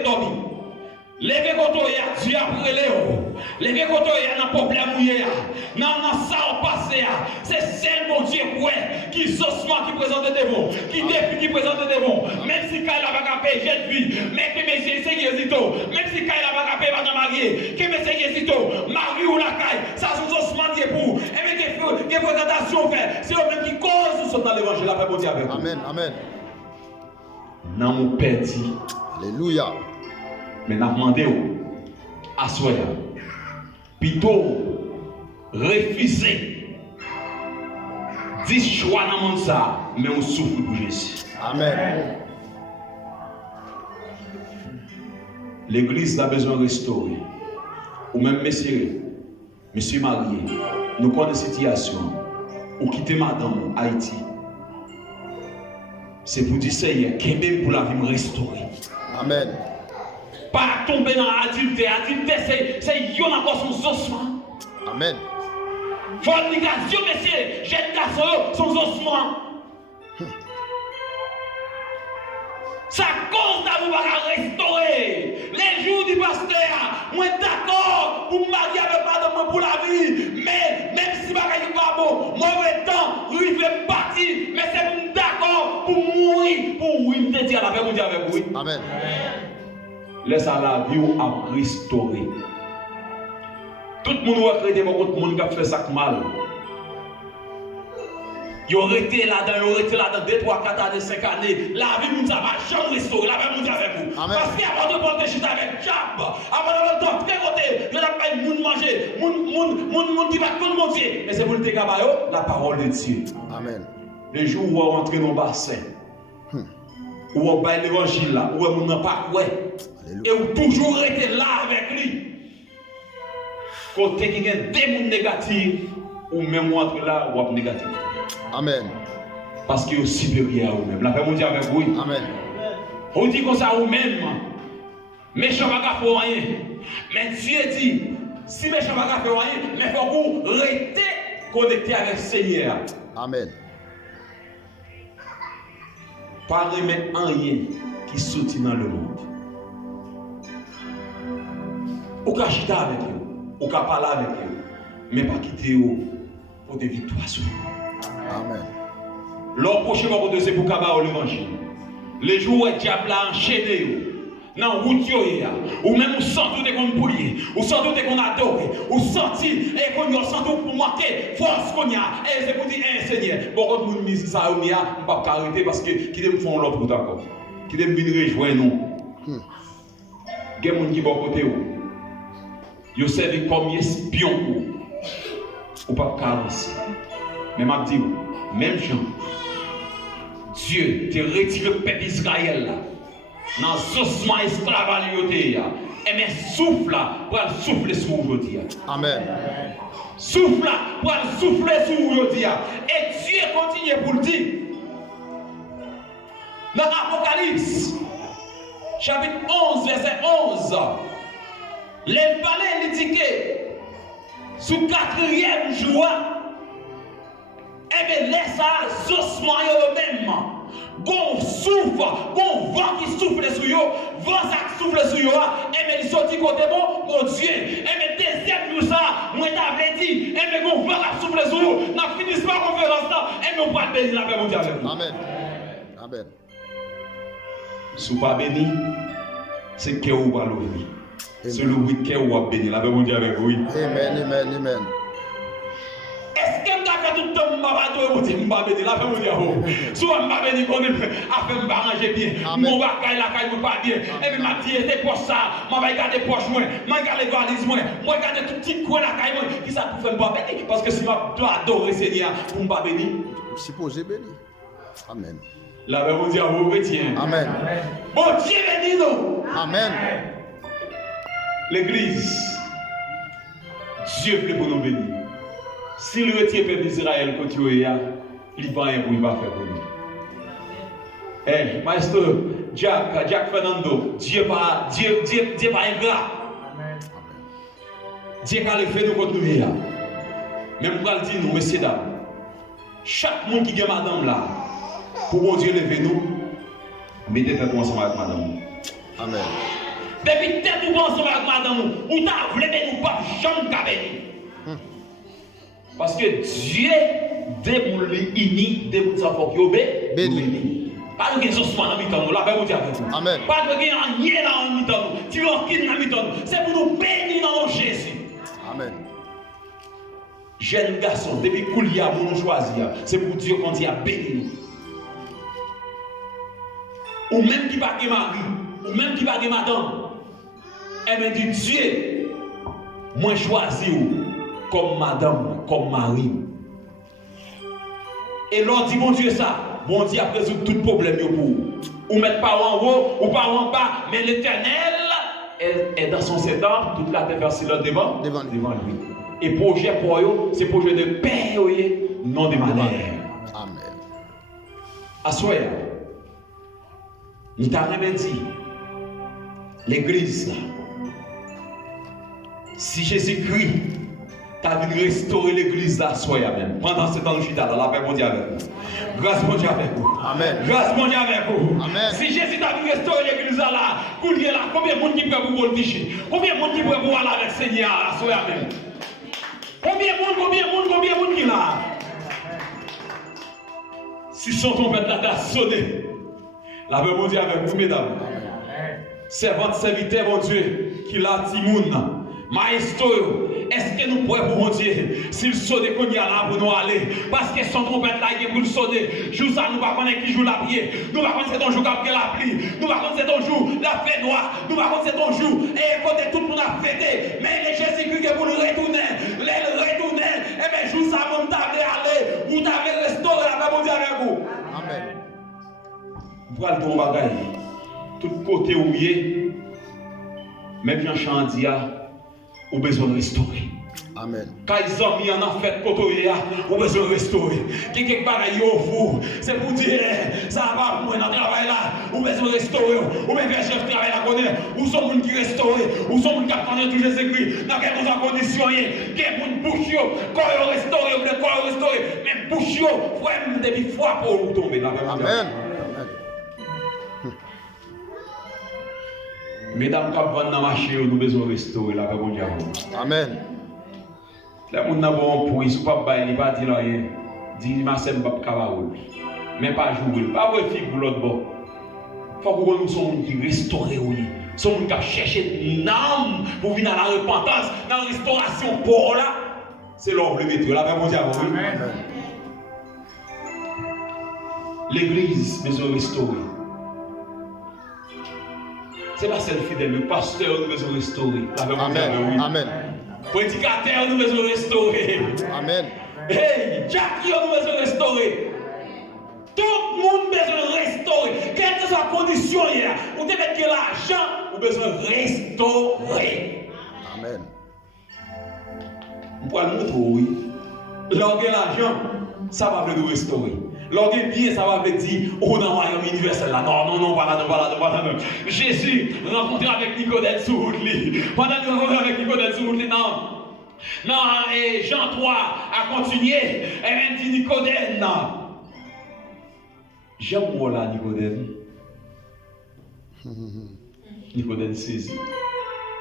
dormir. Levez votre rire, Dieu a brûlé. Levez votre rire dans le problème hier. Dans ça au passé. C'est celle, mon Dieu, qui ossements qui présente devant. Qui défi qui présente devant. Même si Kaila va capter, jeune vie. Mais que mes yeux, c'est Yézito. Même si Kaila va capter, va marier. Que mes yeux, Yézito. Marie ou la caille. Ça, c'est ossements qui est pour. Et bien, que présentation fait. C'est eux-mêmes qui causent dans l'évangile. La paix, mon Dieu, avec vous. Amen. Amen. Dans mon père dit. Alléluia. Mais n'a demandé à soi. Plutôt refuser. 10 choix dans le monde ça, mais on souffre pour Jésus. Amen. L'église a besoin de restaurer. Ou même monsieur marié, nous connaissons la situation. Ou quitter madame Haïti. C'est pour dire Seigneur, qu'est-ce que pour la vie me restaurer. Amen. Pas tomber dans l'adultère. Adultère, c'est yon encore son ossement. Amen. Fornication, messieurs, jeune garçon, son ossement. Ça cause d'avoir à restaurer. Les jours du pasteur, moi d'accord pour me marier avec madame pour la vie. Mais même si je ne suis pas bon, moi Amen. Laisse à la vie à restaurer. Tout le monde va créer beaucoup de monde qui a fait ça mal. Ils ont été là-dedans, 2, 3, 4 années, 5 années. La vie nous a pas jamais restauré. La vie nous a avec vous. Amen. Parce qu'avant de porter chute avec Jab, avant de porter très côté, je n'ai pas eu monde manger, monde qui va tout le monde dire. Mais c'est pour le décabayo, la parole de Dieu. Amen. Le jour où on rentre dans le bassin, où on baille l'évangile là, où on n'a pas quoi, et où toujours été là avec lui. Côté qui a des mondes négatifs, ou même entre là, ou négatif. Amen. Parce qu'il est supérieur à vous-même. La paix mondiale avec vous. Amen. On dit comme ça à vous-même. Méchant ne va pas faire rien. Mais Dieu dit, si méchant ne va pas faire rien, mais il faut que vous restez connecté avec le Seigneur. Amen. Pas remettre rien qui sortit dans le monde. Ou qu'à chiter avec eux, ou qu'à parler avec eux, mais pas quitter eux pour des victoires sur eux. Amen. L'an prochain, on va c'est pour cabaret l'évangile. Les jours où le diable a enchaîné, dans la route, ou même on sent tout qu'on prier, ou sent tout qu'on adore, ou senti et qu'on y sent tout pour marquer force qu'on y a. Et c'est pour dire, Seigneur, beaucoup de monde mise ça, on y a, on ne peut pas arrêter parce que qui aime faire l'autre d'accord, qui aime venir rejoindre nous. Il y a des gens qui sont côté où, ils servent comme espion ou pas avancer. Mais je dis, même Jean, Dieu t'a retiré le peuple d'Israël là, dans l'ossement esclavage, et mais souffle là, pour souffler sur aujourd'hui. Amen. Souffle là, pour souffler sur aujourd'hui. Et Dieu continue pour le dire. Dans l'Apocalypse, chapitre 11, verset 11, les palais indiqués, sous 4e jour, eh bien, laisse ça, ossements eux-mêmes. Gon souffle, gon vent qui souffle sur eux, vent ça qui souffle sur eux, et bien, ils sont dit côté bon, mon Dieu. Et bien, deuxième jour, ça, moi t'avais dit, et bien, gon vent qui souffle sur eux, n'a fini pas la conférence là, et bien, on va bénir la paix mondiale avec vous. Amen. Amen. Si vous ne pas béni, c'est que vous va l'ouvrir. C'est le week-end où vous va bénir la paix mondiale avec vous. Amen. Amen. Amen. Est-ce que vous avez tout le temps vous dire que vous bénir la paix mondiale? Si vous ne bénir quand même, après vous manger bien. Mon va la caille pas bien. Et puis ma dit c'est pour ça, je vais garder poche moi, je vais garder valise moi, je vais garder tout petit coin la caille moi. Qui ça pour faire pas bénir? Parce que si je dois adorer Seigneur pour me bénir. Supposé béni. Amen. La paix mondiale vous retient. Amen. Bon Dieu bénis nous. Amen. L'église, Dieu veut pour nous bénir. Si le retient peuple d'Israël continue, il va rien pour il va faire pour nous. Eh, maestro, Jack Fernando, Dieu pas ingrat. Dieu a fait nous contre nous. Même pour le dire nous, messieurs dames, chaque monde qui est madame là, pour mon Dieu lever nous, mettez tête ensemble avec madame. Amen. Depuis tête ou ensemble avec madame, ou t'as voulu nous pas jamais cabiner. Parce que Dieu, dès qu'on l'unit, dès qu'on s'en fout, il béni. Pas de question dans mi-temps, la paix vous dit avec vous. Amen. Pas de rien dans mi-temps, tu vas quitter dans mi-temps. C'est pour nous bénir dans nos Jésus. Amen. Jeune garçon, depuis Koulia, pour nous choisir, c'est pour Dieu qu'on dit à bénir. Ou même qui va de mari, ou même qui va de madame, elle me dit Dieu, moi choisi comme madame, comme mari. Et l'on dit, mon Dieu, ça, bon Dieu a résolu tout problème pour vous. Ou mettre pas en haut, ou pas en bas, mais l'Éternel est dans son sédan, toute la terre versée là devant lui. Et projet pour eux, c'est projet de paix, non de malheur. Amen. Assoya, nous t'avons dit, l'église là, si Jésus-Christ t'as vu restaurer l'église là, soyez même. Pendant ce temps, je suis là, la paix mondiale avec vous. Grâce mondiale avec vous. Amen. Grâce mondiale avec vous. Amen. Si Jésus t'a vu restaurer l'église là, combien de monde qui peut vous voltiger? Combien de monde qui peut vous aller avec le Seigneur là, soyez même. Combien de monde qui est là? Si son trompette là t'a sonné, la paix mondiale avec vous, mesdames. servante serviteur, mon Dieu, qui l'a timoun. Maestro, est-ce que nous pouvons pour mon Dieu, s'il sonne qu'on y a là pour nous aller, parce que son trompette là, il est pour le sonner, jour ça, nous ne connaissons pas qui joue la prière, nous ne connaissons pas c'est ton jour qui a la pluie, nous ne connaissons pas c'est ton jour, la fête noire, nous ne connaissons pas c'est ton jour, et côté tout le monde a fêté, mais les Jésus-Christ qui pour nous retourner, et bien jour ça, vous t'avez allé, vous t'avez restauré la paix, mon Dieu avec vous. Amen. Voilà ton bagage, tout côté où il est, même Jean Chandia, ou besoin de restaurer. Amen. Quand ils ont mis en fait côté, ou besoin de restaurer. Quelque bagaille au fou, c'est pour dire, ça va pour moi dans le travail là, ou besoin de restaurer, ou bien faire chef travail là connaît, ou sont gens qui restaurent, ou sont gens qui attendent tous les écrits, dans quelles conditions, qui est pour une bouche, quand ils restaurent, ou bien quand ils restaurent, mais bouche, il faut même des fois pour vous tomber. Amen. Mesdames, quand vous venez dans le marché, nous avons besoin de restaurer la paix mondiale. Amen. Les gens n'ont pas un point, ils ne sont pas baillés, ils ne pas dire rien. Dis, ma sœur, je ne peux pas mais pas jouer. Pas voir fille pour l'autre bord. Il faut que nous soyons qui restaurent. Nous sommes qui cherchent une âme pour venir à la repentance, dans la restauration pour là. C'est l'homme le mettre, la paix mondiale. Amen. L'église, besoin de restaurer. C'est pas celle fidèle, le pasteur nous besoin restaurer. Amen. Amen. Prédicateur nous besoin restaurer. Amen. Hey, Jackie nous besoin restaurer. Tout le monde besoin restaurer. Quelle que soit la condition hier, vous devez mettre l'argent, vous besoin restaurer. Amen. Vous pouvez le montrer, oui. Lorsque l'argent, ça va nous restaurer. Lorsque bien, ça va dire, oh non, royaume universel là. Non, voilà. Jésus rencontré avec Nicodème sur route. Pendant qu'il rencontre avec Nicodème sur route, non, et Jean 3 a continué, et même dit Nicodème, non. J'aime moi là, Nicodème. Nicodème saisit.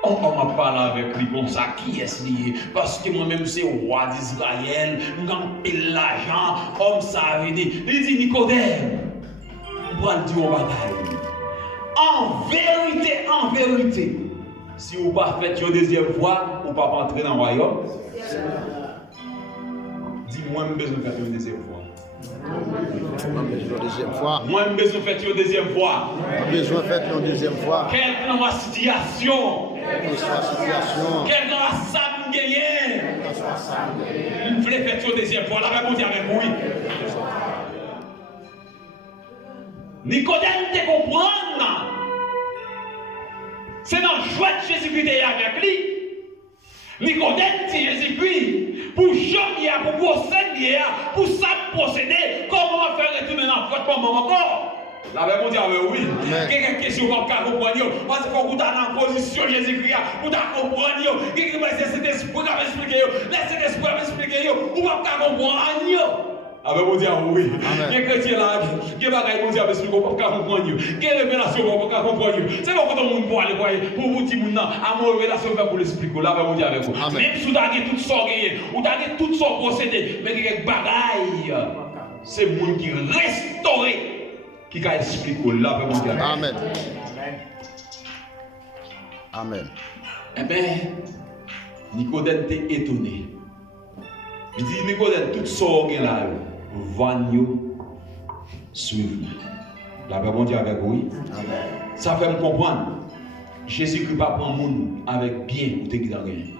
On m'a parlé avec lui comme ça, qui est-ce lié? Parce que moi-même c'est roi d'Israël, nous avons payé l'argent, comme ça avait dit. Il dit Nicodème, on va le dire au bagaille. En vérité, si vous ne pas fait une deuxième fois, vous ne pas entrer dans le royaume. Dis-moi, je besoin de faire une deuxième fois. Moi, je besoin de faire une deuxième fois. Quelle que soit la situation. Quelle que soit la salle gagnée. Je voulais faire une deuxième fois. La réponse est avec oui. Nicodème te comprendre. C'est dans le choix de Jésus-Christ avec lui. Nicodème dit Jésus-Christ, pour jamais, pour procéder, pour ça procéder, comment faire retourner dans la faute comme encore? La Bible dit oui. Quelqu'un qui question pour comprendre, parce qu'il faut que vous dans la position de Jésus-Christ, pour comprendre, quelqu'un qui va cet esprit qui va expliquer, laissez l'esprit m'expliquer, ou pas comprendre. La Bible dit oui. Les chrétiens là, qui va expliquer, pour pas comprendre, quelle révélation pour pas comprendre. C'est pas tout le monde pour aller pour vous dire non, amour révélation pour l'expliquer. La Bible dit avec vous. Même si vous avez tout ça gagné, vous avez tout ça procédé, mais quelques bagailles, c'est le monde qui restaure. Qui va expliquer là, Amen. Amen. Eh bien, Nicodème était étonné. Il dit Nicodème, tout ça là, vanyo suivre. La Bible dit avec oui. Ça fait me comprendre. Jésus-Christ pas prend monde avec bien pour te guider.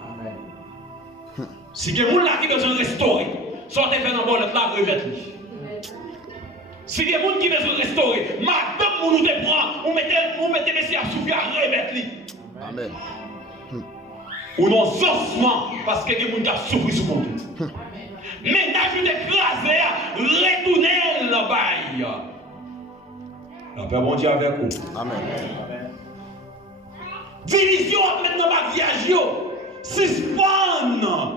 Si quelqu'un là qui besoin de restaurer, sortez faire dans bon là revêtre. Si des gens qui veulent se restaurer, madame, vous nous prend, vous mettez les à souffrir à remettre. Amen. Ou non, osement, parce que des gens qui ont souffert sous compte. Maintenant, je t'écrase, retournez le bail. La paix, bon Dieu, avec vous. Amen. Division maintenant, ma vie, suspend.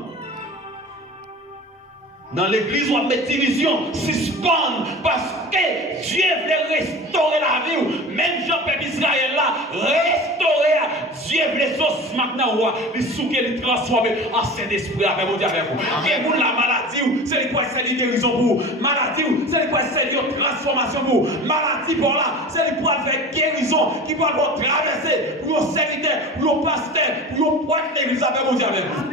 Dans l'église, on va mettre division, suspend, parce que Dieu voulait restaurer la vie. Même Jean-Père Israël là, restaurer. Dieu voulait sauce maintenant, les souquer, les transformer en Saint-Esprit avec mon Dieu avec vous. Et vous, la maladie, c'est quoi, c'est une guérison pour vous. Maladie, c'est quoi, c'est une transformation pour vous. Maladie, pour là, c'est quoi, faire guérison qui va vous traverser pour vos serviteurs, pour vos pasteurs, pour vos poids de l'église avec mon Dieu avec vous.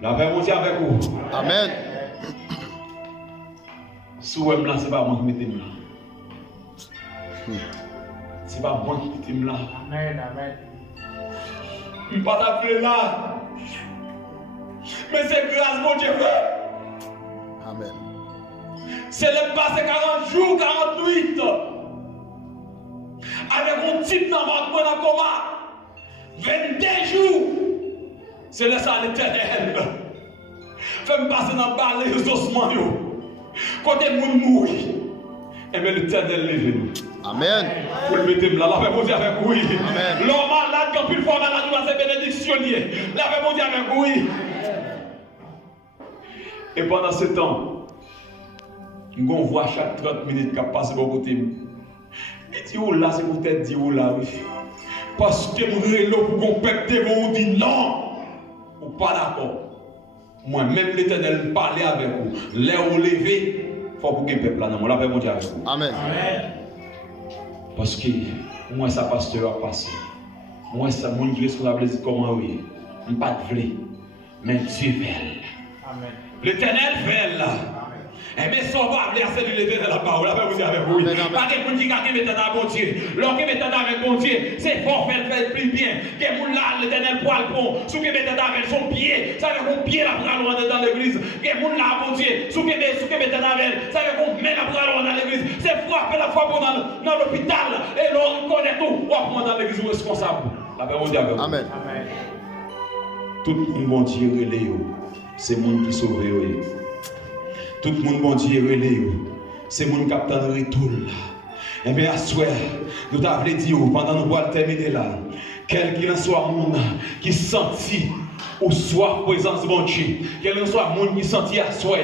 La paix, mon Dieu avec vous. Amen. Si vous êtes là, ce n'est pas moi qui mettez là. Ce n'est pas moi qui mettez là. Amen, amen. Je ne vais pas t'appeler là. Mais c'est grâce, mon Dieu. Amen. C'est le passé 40 jours, 48. Avec un type dans votre coma. 22 jours. C'est le ça l'éternel. Fais-moi passer dans le bas les ossements. Quand les gens mourent, et bien l'éternel lève nous. Amen. Vous le mettez là, la paix mon Dieu avec vous. Amen. L'homme malade, quand plus fort malade, il va se bénédictionner. La paix mon Dieu avec vous. Et pendant ce temps, on voit chaque 30 minutes qui passe de côté. Et dit où là, c'est peut-être dit où là, oui. Parce que vous avez là pour qu'on peuple devant vous dit non. Ou pas d'accord. Moi-même l'éternel parlait avec vous. L'air où levé, il faut que le peuple là, non, la paix mon Dieu avec vous. Amen. Parce que moi, ça pasteur a passé. Moi, ça monde qui est sur la blessure comment oui. Je ne pas de vrai. Mais Dieu veille. Amen. L'éternel veille là. Et mais ça va appeler à celui de l'éternel la parole. La paix vous dit avec vous. Pas des gens qui gardent l'éternel bon Dieu. L'homme qui met avec bon Dieu, c'est fort faire plus bien. Que gens là, l'éternel poil bon. Sous qui met avec son pied. Ça veut qu'on pied la bras dans l'église. Que gens là, bon Dieu. Sous qui met avec. Ça veut qu'on met la bras dans l'église. C'est frapper la fois dans l'hôpital. Et l'on connaît tout. On va prendre dans l'église responsable. La paix vous dit avec vous. Amen. Amen. Tout le monde bon Dieu relève. C'est le monde qui sauve. Tout le monde bon Dieu relève. C'est le monde qui a le retour là. Et bien à soir, nous t'avons dit pendant nous allons terminer là. Quel qu'il en soit monde qui sentit ou soit présence de bon Dieu. Quel qu'il soit monde qui sentit à soir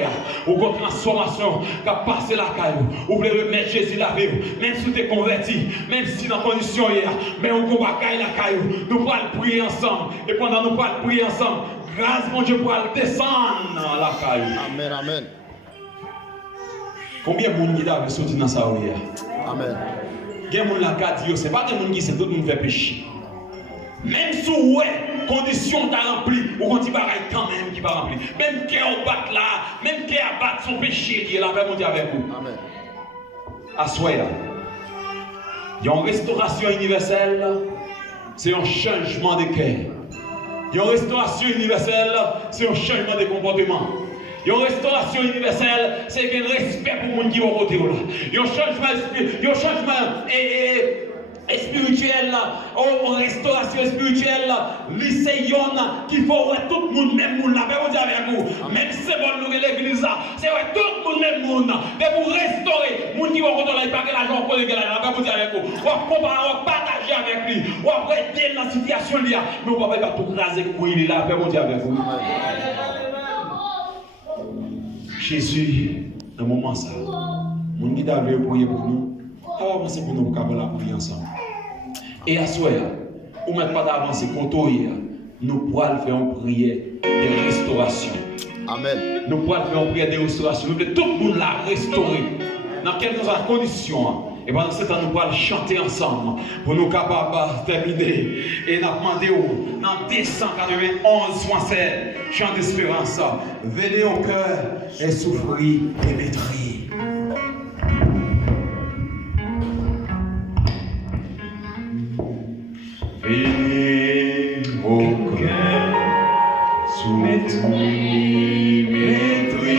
ou une transformation qui a passé la caillou. Ou voulez remettre Jésus la vie. Même si tu es converti, même si dans la condition hier, mais on va cailler la caillou. Nous allons prier ensemble. Et pendant nous allons prier ensemble, grâce mon Dieu pour descendre dans la caillou. Amen. Amen. Combien de monde qui a sorti dans sa vie? Amen. Il y a des gens qui disent, ce n'est pas des gens qui sait tout le monde fait péché. Même si ouais, condition t'a rempli, ou quand il va quand même qui va remplir. Même cœur bat là, même cœur bat son péché qui est là, mon Dieu avec vous. Amen. Assoyez. Il y a une restauration universelle, c'est un changement de cœur. Il y a une restauration universelle, c'est un changement de comportement. Il y a une restauration universelle, c'est un respect pour les gens qui vont côté là. Il y a un changement spirituel, une restauration spirituelle, lycéen qui faut tout le monde, même monde, avec vous. Même si c'est bon, l'église, c'est tout le monde, même monde. Mais pour restaurer, les gens qui vont côté là, ils ne pas l'argent pour les gars, avec vous. On va comparer, on va partager avec lui, on va aider dans la situation là, mais on va pas tout raser pour il est là, avec vous. Jésus, dans le moment ça, mon guide a voulu prier pour nous. On va avancer pour nous pour la prier ensemble. Et à soi, on ne met pas d'avancer contre nous pourrons faire une prière de restauration. Amen. Nous pourrons faire une prière de restauration. Nous voulons tout le monde la restaurer. Dans quelles conditions? Et pendant ce temps, nous pourrons chanter ensemble pour nous capables de terminer. Et nous demandons dans 291.7, chant d'espérance, venez au cœur et souffrir et maîtriser. Venez au cœur, souffrir, maîtriser.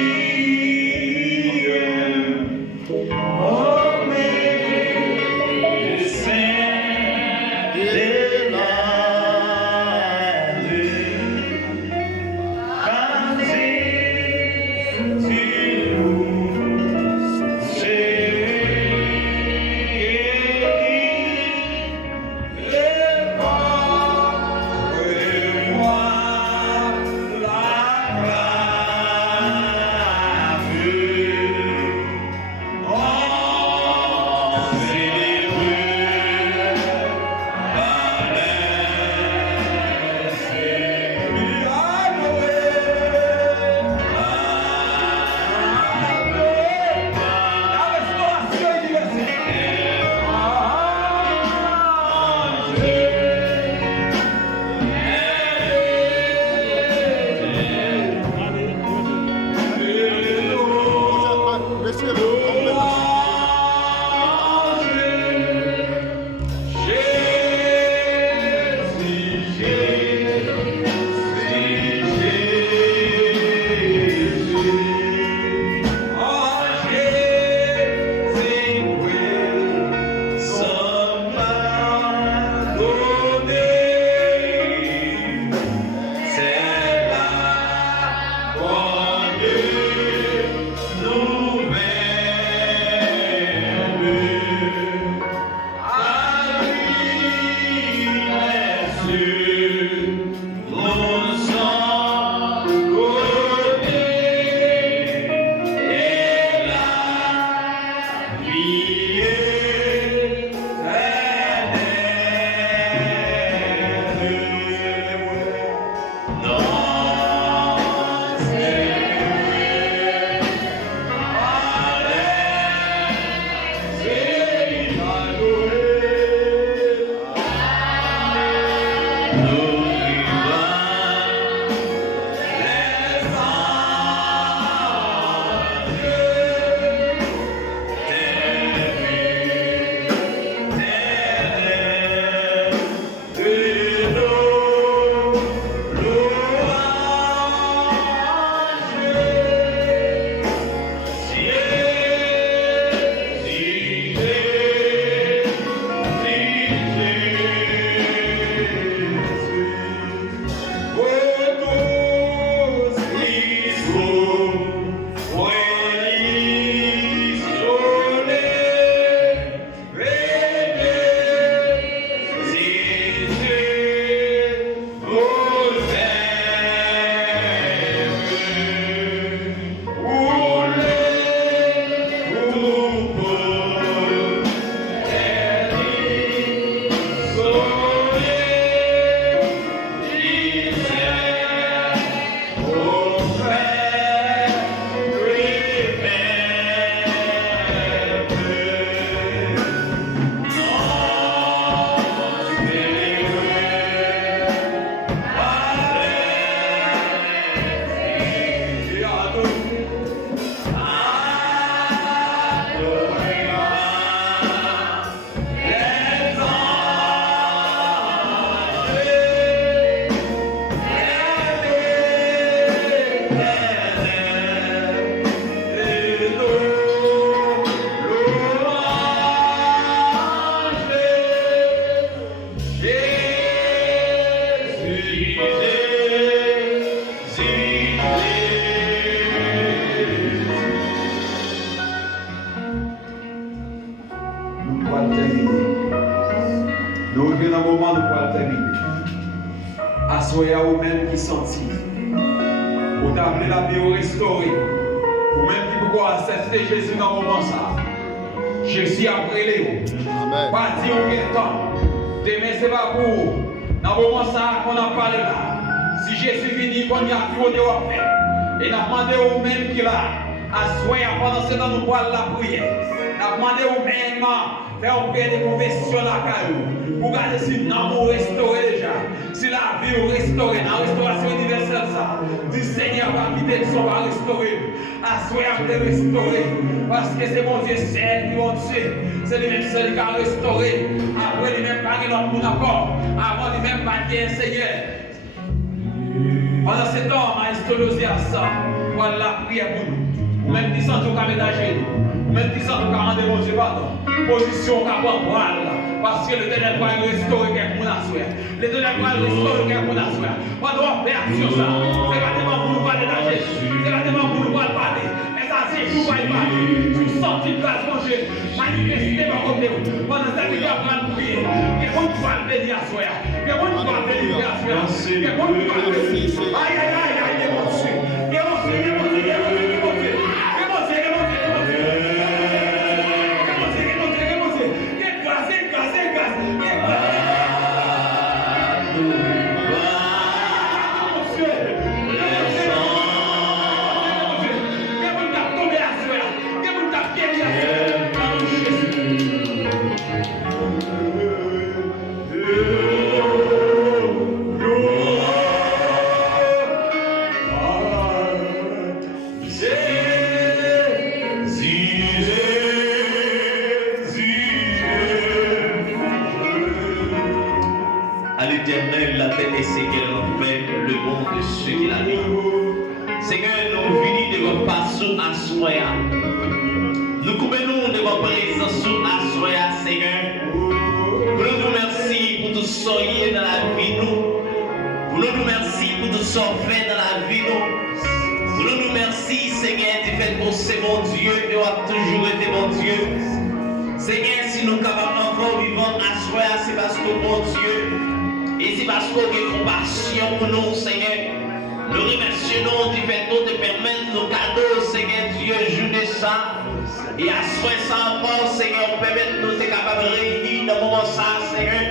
soya ou même qui senti. Pour t'amener la vie au restauré. Ou même qui pourquoi accepter Jésus dans le moment ça. Jésus a brûlé. Amen. Pas dire aucun temps. Demain c'est pas pour vous. Dans le moment ça qu'on a parlé là. Si Jésus vient, qu'on y a tout de faire. Et n'a demandé au même qu'il a. À soya pendant ce temps nous parlons la prière. N'a demandé au même faire une prière de confession la caillou. Pour garder si l'amour restauré déjà. Si la vie est restaurée, la restauration universelle ça. Du Seigneur va quitter son va restaurer. À soya va restaurer. Parce que c'est mon Dieu, c'est elle qui va tuer. C'est lui-même seul qui a restauré. Après lui-même pas l'autre monde encore. Avant lui-même pas un Seigneur. Pendant ce temps, maestro à ça. Voilà la prière pour nous. Ou même qui sont tout aménagé, ou même qui sont tout rendre mon Dieu pardon. Position qu'à prendre parce que le Éternel va restaurer quelqu'un à soi. L'Éternel va restaurer quelqu'un à soi. On doit faire sur ça. C'est pas tellement pour nous parler d'âge. C'est pas tellement pour nous parler. Mais ça c'est tout va y parler. Tout sorti de place manger. Manifester par comme vous. Pendant ça qu'il va prendre prier. Quelqu'un qui va venir à soi. Quelqu'un qui va venir à soi. Quelqu'un qui va venir. Aïe aïe aïe aïe mon Dieu. Mon Dieu, mon Dieu, mon Dieu. Nous coupons de votre présence sous Assoya, Seigneur. Nous nous remercions pour tout ce qui est dans la vie, nous. Nous nous remercions pour tout ce qui fait dans la vie, nous. Nous nous remercions, Seigneur, du fait que c'est mon Dieu et a toujours été mon Dieu. Seigneur, si nous sommes capables encore vivre Assoya, c'est parce que mon Dieu, et c'est parce qu'on a compassion pour nous, Seigneur. Nous remercions du fait de permettre nos cadeaux, Seigneur Dieu, journée ça. Et à ce ça encore, Seigneur, permettre nous être capables de réunir dans le moment ça, Seigneur,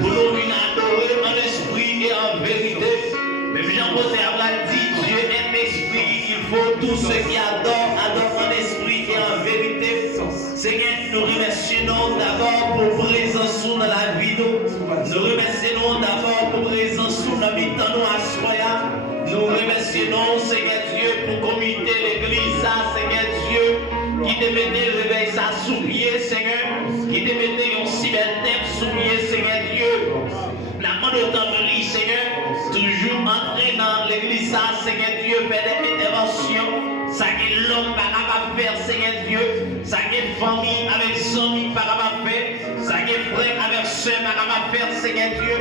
pour nous venir adorer en esprit et en vérité. Mais Jean-José Abraham dit, Dieu est esprit, il faut tous ceux qui adorent en esprit et en vérité. Seigneur, nous remercions d'abord pour présence dans la vie. Nous remercions d'abord pour présence dans la vie de nous à Soya. Nous remercions, Seigneur Dieu, pour comité l'église, Seigneur Dieu, qui te mettait le réveil ça sous pied, Seigneur, qui te mettait un cyberthème sous pied, Seigneur Dieu. La main de ton vie, Seigneur, toujours entrer dans l'église, Seigneur Dieu, faire des interventions. Ça qui est l'homme par capable faire, Seigneur Dieu. Ça qui est famille avec son ami par capable faire. Ça qui est frère avec soeur par capable faire, Seigneur Dieu.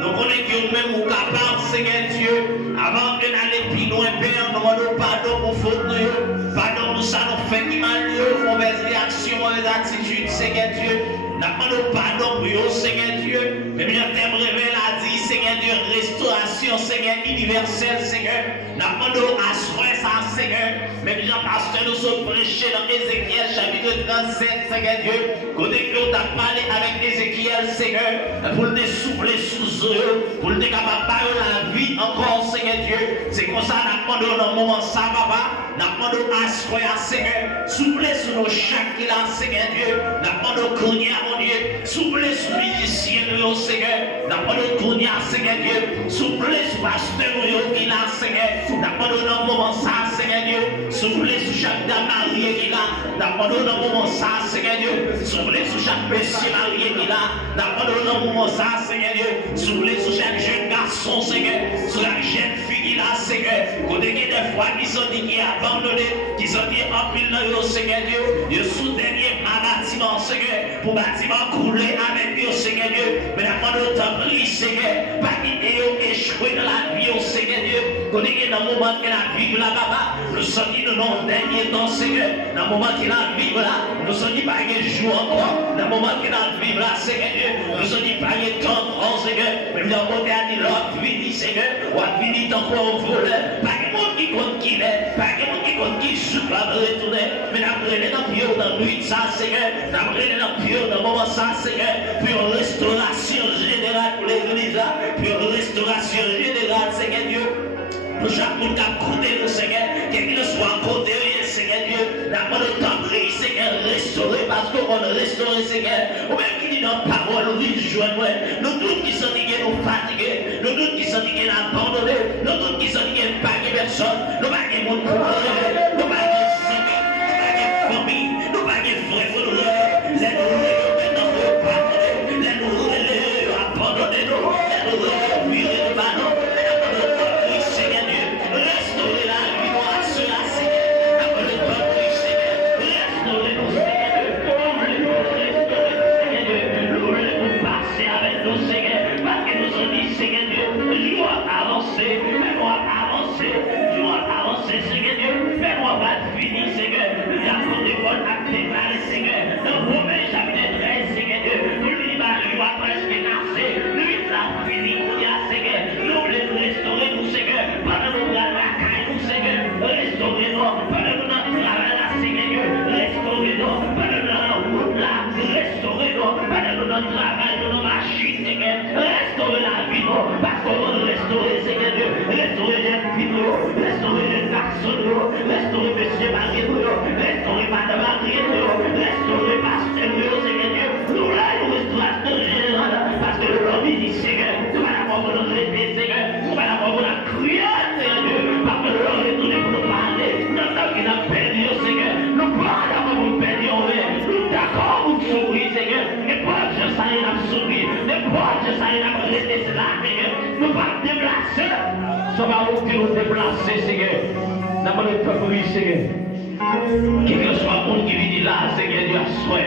Nous connaissons que nous-mêmes nous capables, Seigneur Dieu. Avant que d'aller plus loin, Père, nous demandons pardon pour faute. Pardon pour ça, nous faisons qui mal, mauvaise réaction, mauvaise attitude, Seigneur Dieu. Nous demandons pardon pour vous, Seigneur Dieu. Mais bien, thème révèle a dit, Seigneur Dieu, restauration, Seigneur, universelle, Seigneur. Nous demandons à ça, Seigneur. Mais bien, pasteur, nous sommes prêchés dans Ézéchiel, chapitre 37, Seigneur Dieu. Côté que nous avons parlé avec Ézéchiel, Seigneur, pour le souffler sous eux, pour le capable de la vie encore, Seigneur Dieu. C'est comme ça, nous demandons dans le moment, ça, papa. Nous demandons à Seigneur, souffler sur nos chaque qui là, Seigneur Dieu. Nous demandons qu'on y a, mon Dieu, souffler sur les musiciens, Seigneur. Nous demandons qu'on y a, Seigneur Dieu, souffler sur le pasteur qui là, Seigneur. Nous demandons dans le moment, ça, Seigneur Dieu, souffler sur chaque dame mariée qui là. Nous demandons dans le moment, ça, Seigneur Dieu, souffler sur chaque monsieur marié qui là. Nous demandons dans le moment, ça, Seigneur Dieu, souffler sur chaque jeune garçon, Seigneur, sur la jeune fille qui là, Seigneur. Côté qui des fois qui sont dit qui abandonnés, qui sont dit en pile dans eux, Seigneur Dieu, ils sont dernier bâtiment, Seigneur, pour bâtiment couler avec eux, Seigneur Dieu. Mais la demande de ton prix, Seigneur, pas qu'ils aient échoué dans la vie, Seigneur Dieu. Qu'on est dans le moment qu'il a vécu là, papa, nous sommes dit dans le dernier temps, Seigneur, dans le moment qu'il a vécu là, nous sommes dit pas un jour encore, dans le moment qu'il a vécu là, Seigneur, nous sommes dit pas un temps encore, Seigneur, mais nous avons dit à dire, l'autre vini, Seigneur, ou à vini encore au voleur, pas un monde qui compte qui est, pas un monde qui compte qui souffle à retourner, mais nous avons pris dans le pied dans la nuit, ça, Seigneur, nous avons pris dans le pied dans le moment, ça, Seigneur, puis une restauration générale pour l'église, puis une restauration générale, Seigneur Dieu. Pour chaque monde qui a côté nous, Seigneur, quel qu'il soit à côté, Seigneur Dieu, n'a pas de temps pris, Seigneur, restaurer, parce qu'on a restauré, Seigneur. Ou même qui dit dans la parole, oui, joindre, nous tous qui sont fatigués, nous fatigués, nous tous qui sont fatigués, abandonnés, nous tous qui sont fatigués, pas de personne, nous pas de monde pour nous pas de famille, nous pas de famille, nous pas de frères, nous les nous pardonner, les nous abandonner, les nous virer de ballon. Restaurer la vie, parce qu'on va restaurer, Seigneur Dieu, restaurer les filles, restaurer les garçons, restaurer monsieur Marie, restaurer madame Marie, restaurer pasteur, Seigneur Dieu, nous là, nous restauration générale, parce que l'homme dit, Seigneur, nous allons avoir pour nous répéter, Seigneur, nous allons avoir pour nous crier, Seigneur Dieu, parce que l'homme est tourné pour nous parler, nous sommes qui n'a perdu, Seigneur, nous parlons pour nous perdre, nous d'accord pour nous sourire, Seigneur, et pas je sais, nous sourire, et pas je sais, nous rester là, Seigneur, nous pas déplacer, ça va vous nous déplacer, Seigneur, dans notre peuple, Seigneur, quel que soit le monde qui vit là, Seigneur Dieu, à soi,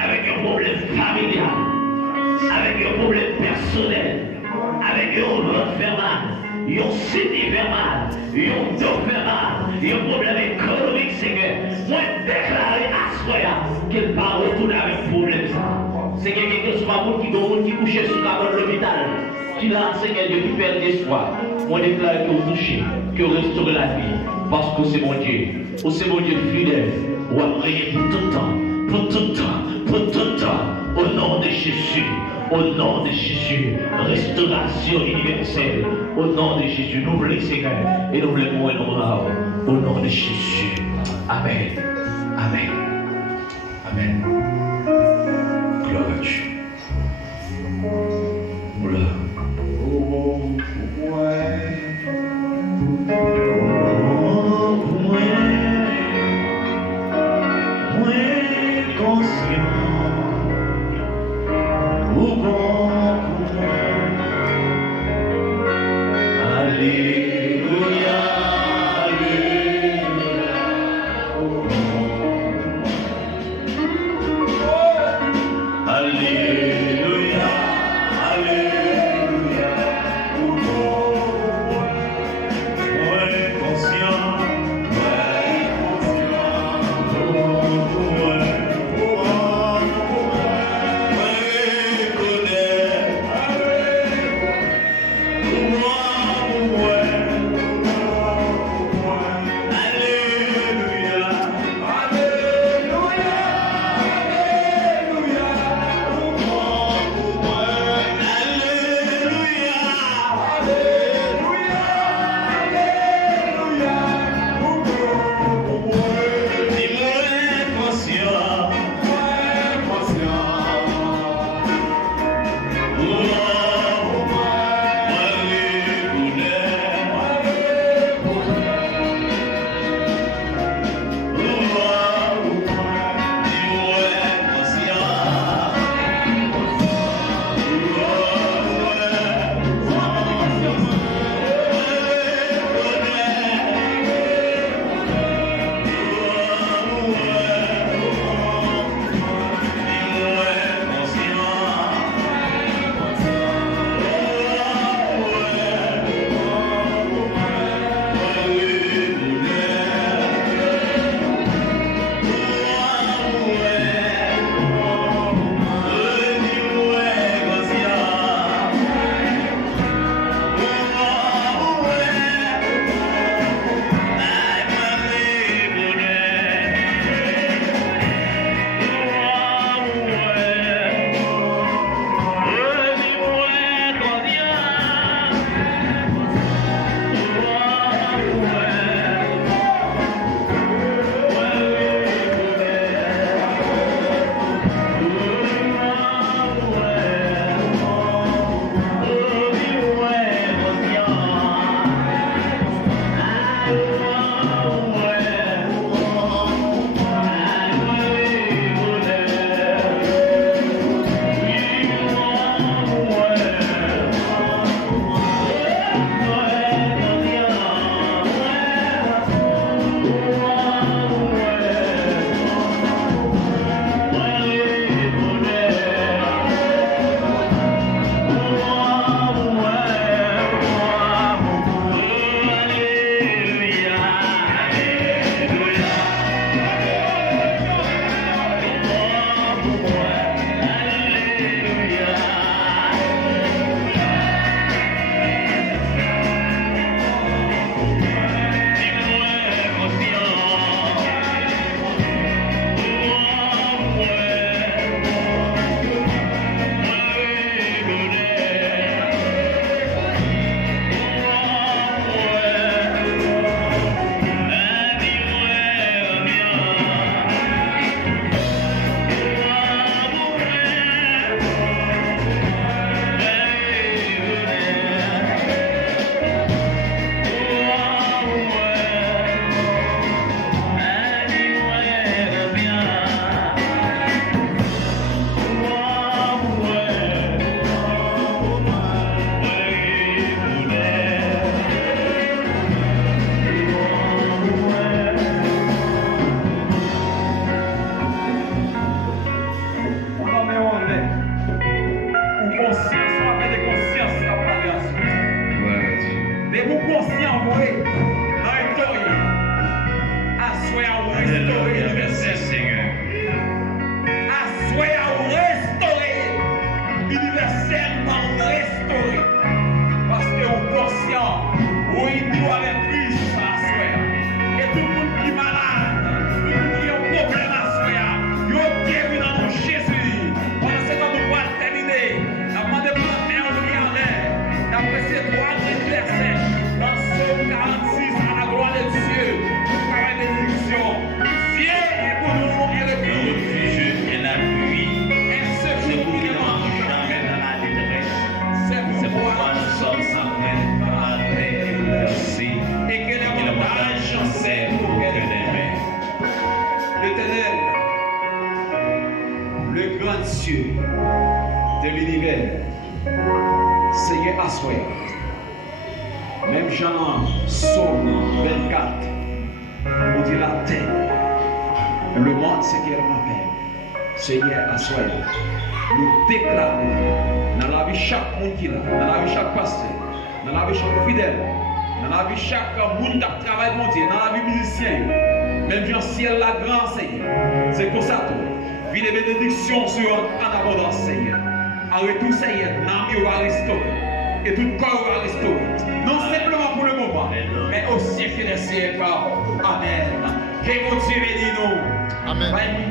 avec un problème familial, avec un problème personnel, avec un enfermement, un cité verbal, un dos verbal, un problème économique, Seigneur. Moi, déclarer à soi qu'il va retourner avec un problème. Seigneur, quel que soit le monde qui couche sur la bonne l'hôpital, qui l'a, Seigneur Dieu, qui perd l'espoir. Moi, déclare que vous touchez, que vous restaurez la vie, parce que c'est mon Dieu. Oh, c'est mon Dieu fidèle. Ou à prier pour tout temps, pour tout temps, pour tout temps. Au nom de Jésus, au nom de Jésus, restauration universelle. Au nom de Jésus, nous voulons, Seigneur, et nous voulons mourir au nom de Jésus. Amen. Amen. Amen. Gloire à Dieu. Oula. Alléluia. Même Jean, Somme 24, on dit la terre, le monde c'est qu'elle m'appelle. Seigneur, assoyez. Nous déclarons dans la vie chaque monde qui est là, dans la vie chaque pasteur, dans la vie chaque fidèle, dans la vie chaque monde qui travaille mon Dieu, dans la vie musicien, même Jean ciel la grand Seigneur. C'est comme ça tout. Vie de bénédiction sur en abondance Seigneur. En retour Seigneur, Nami va restaurer. Et tout corps va restaurer. Non simplement pour le moment, mais au siècle des siècles. Amen. Que mon Dieu bénisse nous. Amen. Va nous